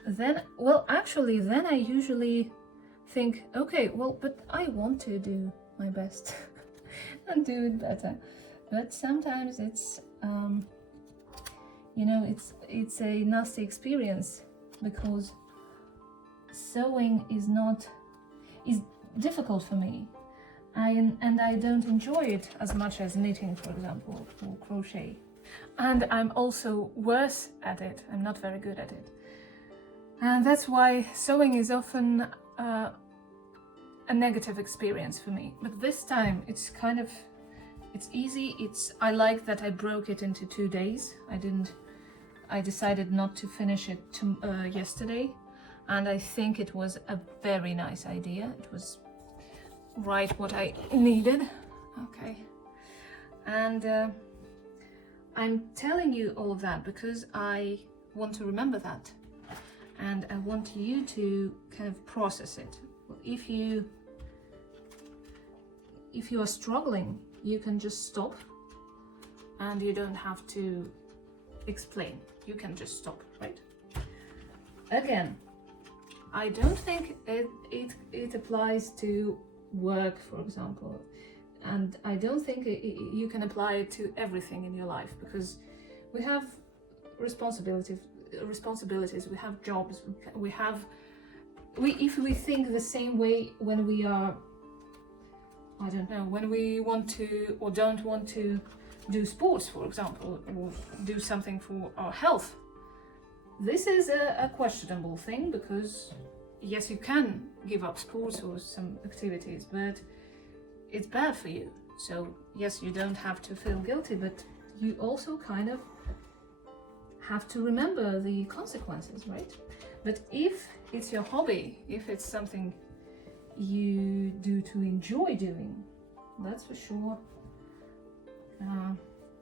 Then, well, actually, then I usually think, okay, well, but I want to do my best and do it better. But sometimes it's, you know, it's a nasty experience because sewing is difficult for me. And I don't enjoy it as much as knitting, for example, or crochet. And I'm also worse at it. I'm not very good at it. And that's why sewing is often a negative experience for me. But this time it's easy. I like that I broke it into 2 days. I decided not to finish it yesterday. And I think it was a very nice idea. It was right what I needed. Okay. And I'm telling you all of that because I want to remember that. And I want you to kind of process it. If you are struggling, you can just stop and you don't have to explain. You can just stop, right? Again, I don't think it applies to work, for example. And I don't think you can apply it to everything in your life because we have responsibilities, we have jobs, if we think the same way when we are, I don't know, when we want to or don't want to do sports, for example, or do something for our health. This is a questionable thing because yes, you can give up sports or some activities, but it's bad for you. So yes, you don't have to feel guilty, but you also kind of have to remember the consequences, right? But if it's your hobby, if it's something you do to enjoy doing, that's for sure.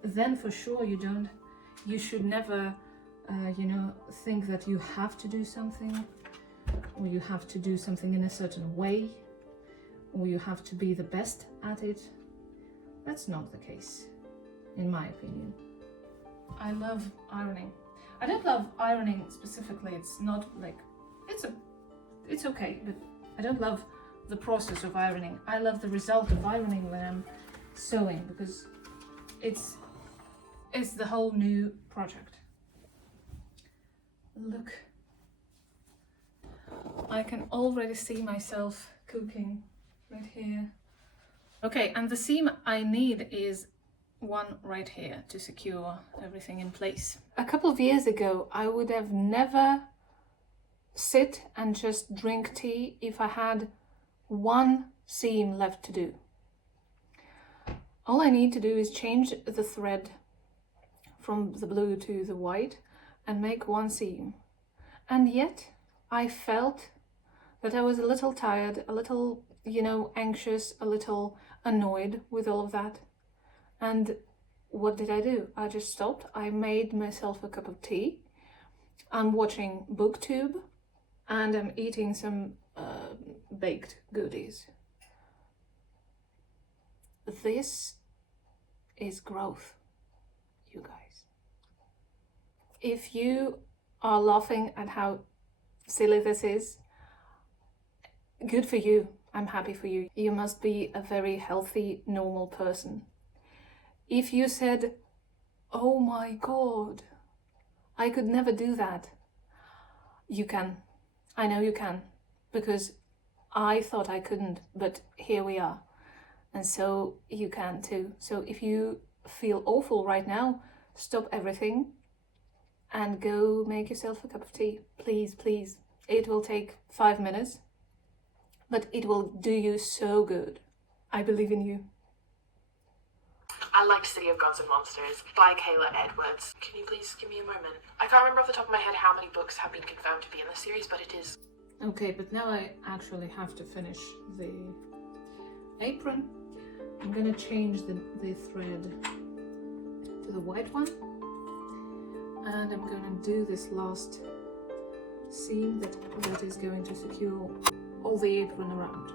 Then for sure you should never, you know, think that you have to do something, or you have to do something in a certain way, or you have to be the best at it. That's not the case, in my opinion. I love ironing. I don't love ironing specifically. It's not like, it's okay, but I don't love the process of ironing. I love the result of ironing when I'm sewing because it's the whole new project. Look, I can already see myself cooking right here. Okay, and the seam I need is one right here to secure everything in place. A couple of years ago, I would have never sit and just drink tea if I had one seam left to do. All I need to do is change the thread from the blue to the white and make one seam. And yet I felt that I was a little tired, a little, you know, anxious, a little annoyed with all of that. And what did I do? I just stopped. I made myself a cup of tea. I'm watching BookTube and I'm eating some baked goodies. This is growth, you guys. If you are laughing at how silly this is, good for you. I'm happy for you. You must be a very healthy, normal person. If you said, oh my God, I could never do that, you can. I know you can, because I thought I couldn't, but here we are. And so you can too. So if you feel awful right now, stop everything and go make yourself a cup of tea. Please, please. It will take 5 minutes, but it will do you so good. I believe in you. I liked City of Gods and Monsters by Kayla Edwards. Can you please give me a moment? I can't remember off the top of my head how many books have been confirmed to be in the series, but it is. Okay, but now I actually have to finish the apron. I'm gonna change the thread to the white one, and I'm gonna do this last seam that is going to secure all the apron around.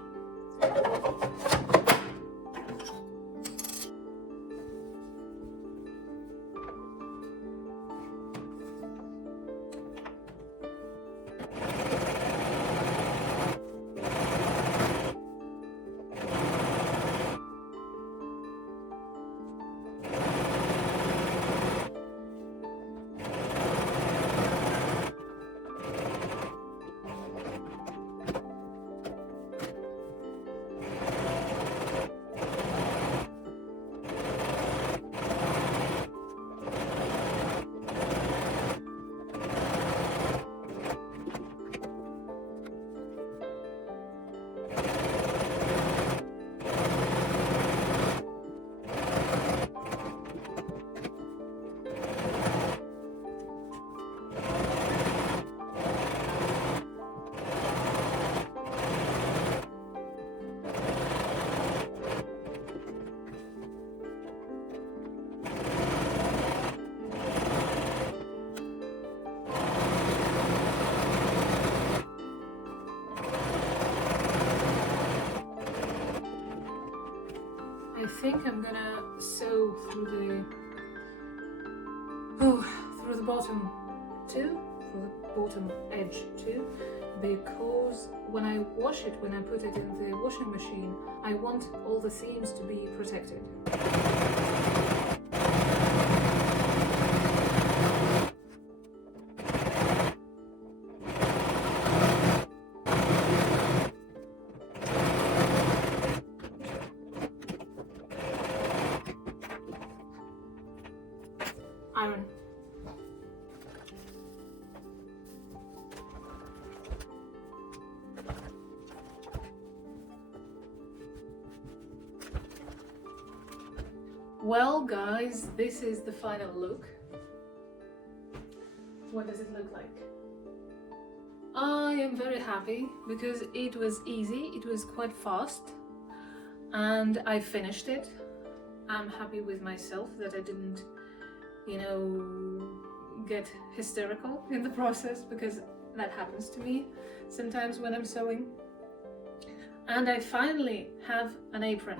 I think I'm gonna sew through the bottom too, through the bottom edge too, because when I wash it, when I put it in the washing machine, I want all the seams to be protected. Iron. Well guys, this is the final look. What does it look like? I am very happy because it was easy, it was quite fast, and I finished it. I'm happy with myself that I didn't, get hysterical in the process, because that happens to me sometimes when I'm sewing. And I finally have an apron,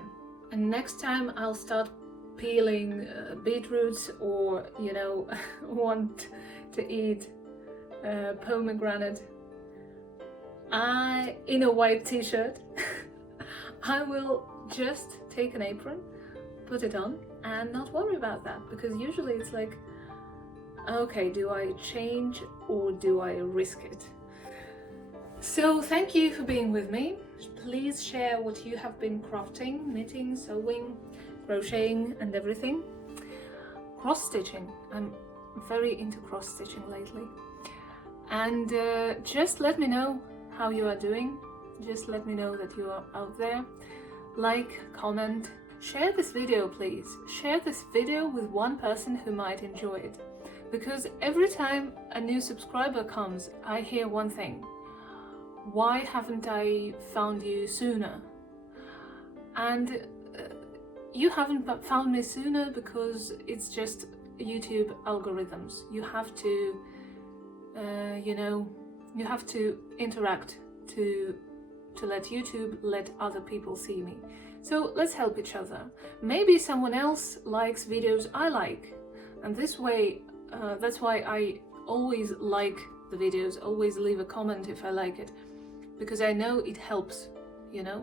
and next time I'll start peeling beetroots, or want to eat pomegranate in a white t-shirt. I will just take an apron, put it on, and not worry about that, because usually it's like, okay, do I change or do I risk it? So thank you for being with me. Please share what you have been crafting, knitting, sewing, crocheting and everything. Cross-stitching. I'm very into cross-stitching lately. And just let me know how you are doing. Just let me know that you are out there. Like, comment, share this video please. Share this video with one person who might enjoy it. Because every time a new subscriber comes, I hear one thing: why haven't I found you sooner? And you haven't found me sooner because it's just YouTube algorithms. You have to, you have to interact to let YouTube let other people see me. So let's help each other. Maybe someone else likes videos I like, and this way, that's why I always like the videos, always leave a comment if I like it, because I know it helps,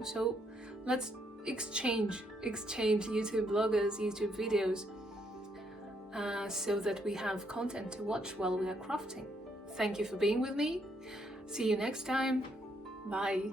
so let's exchange YouTube bloggers, YouTube videos, so that we have content to watch while we are crafting. Thank you for being with me. See you next time. Bye.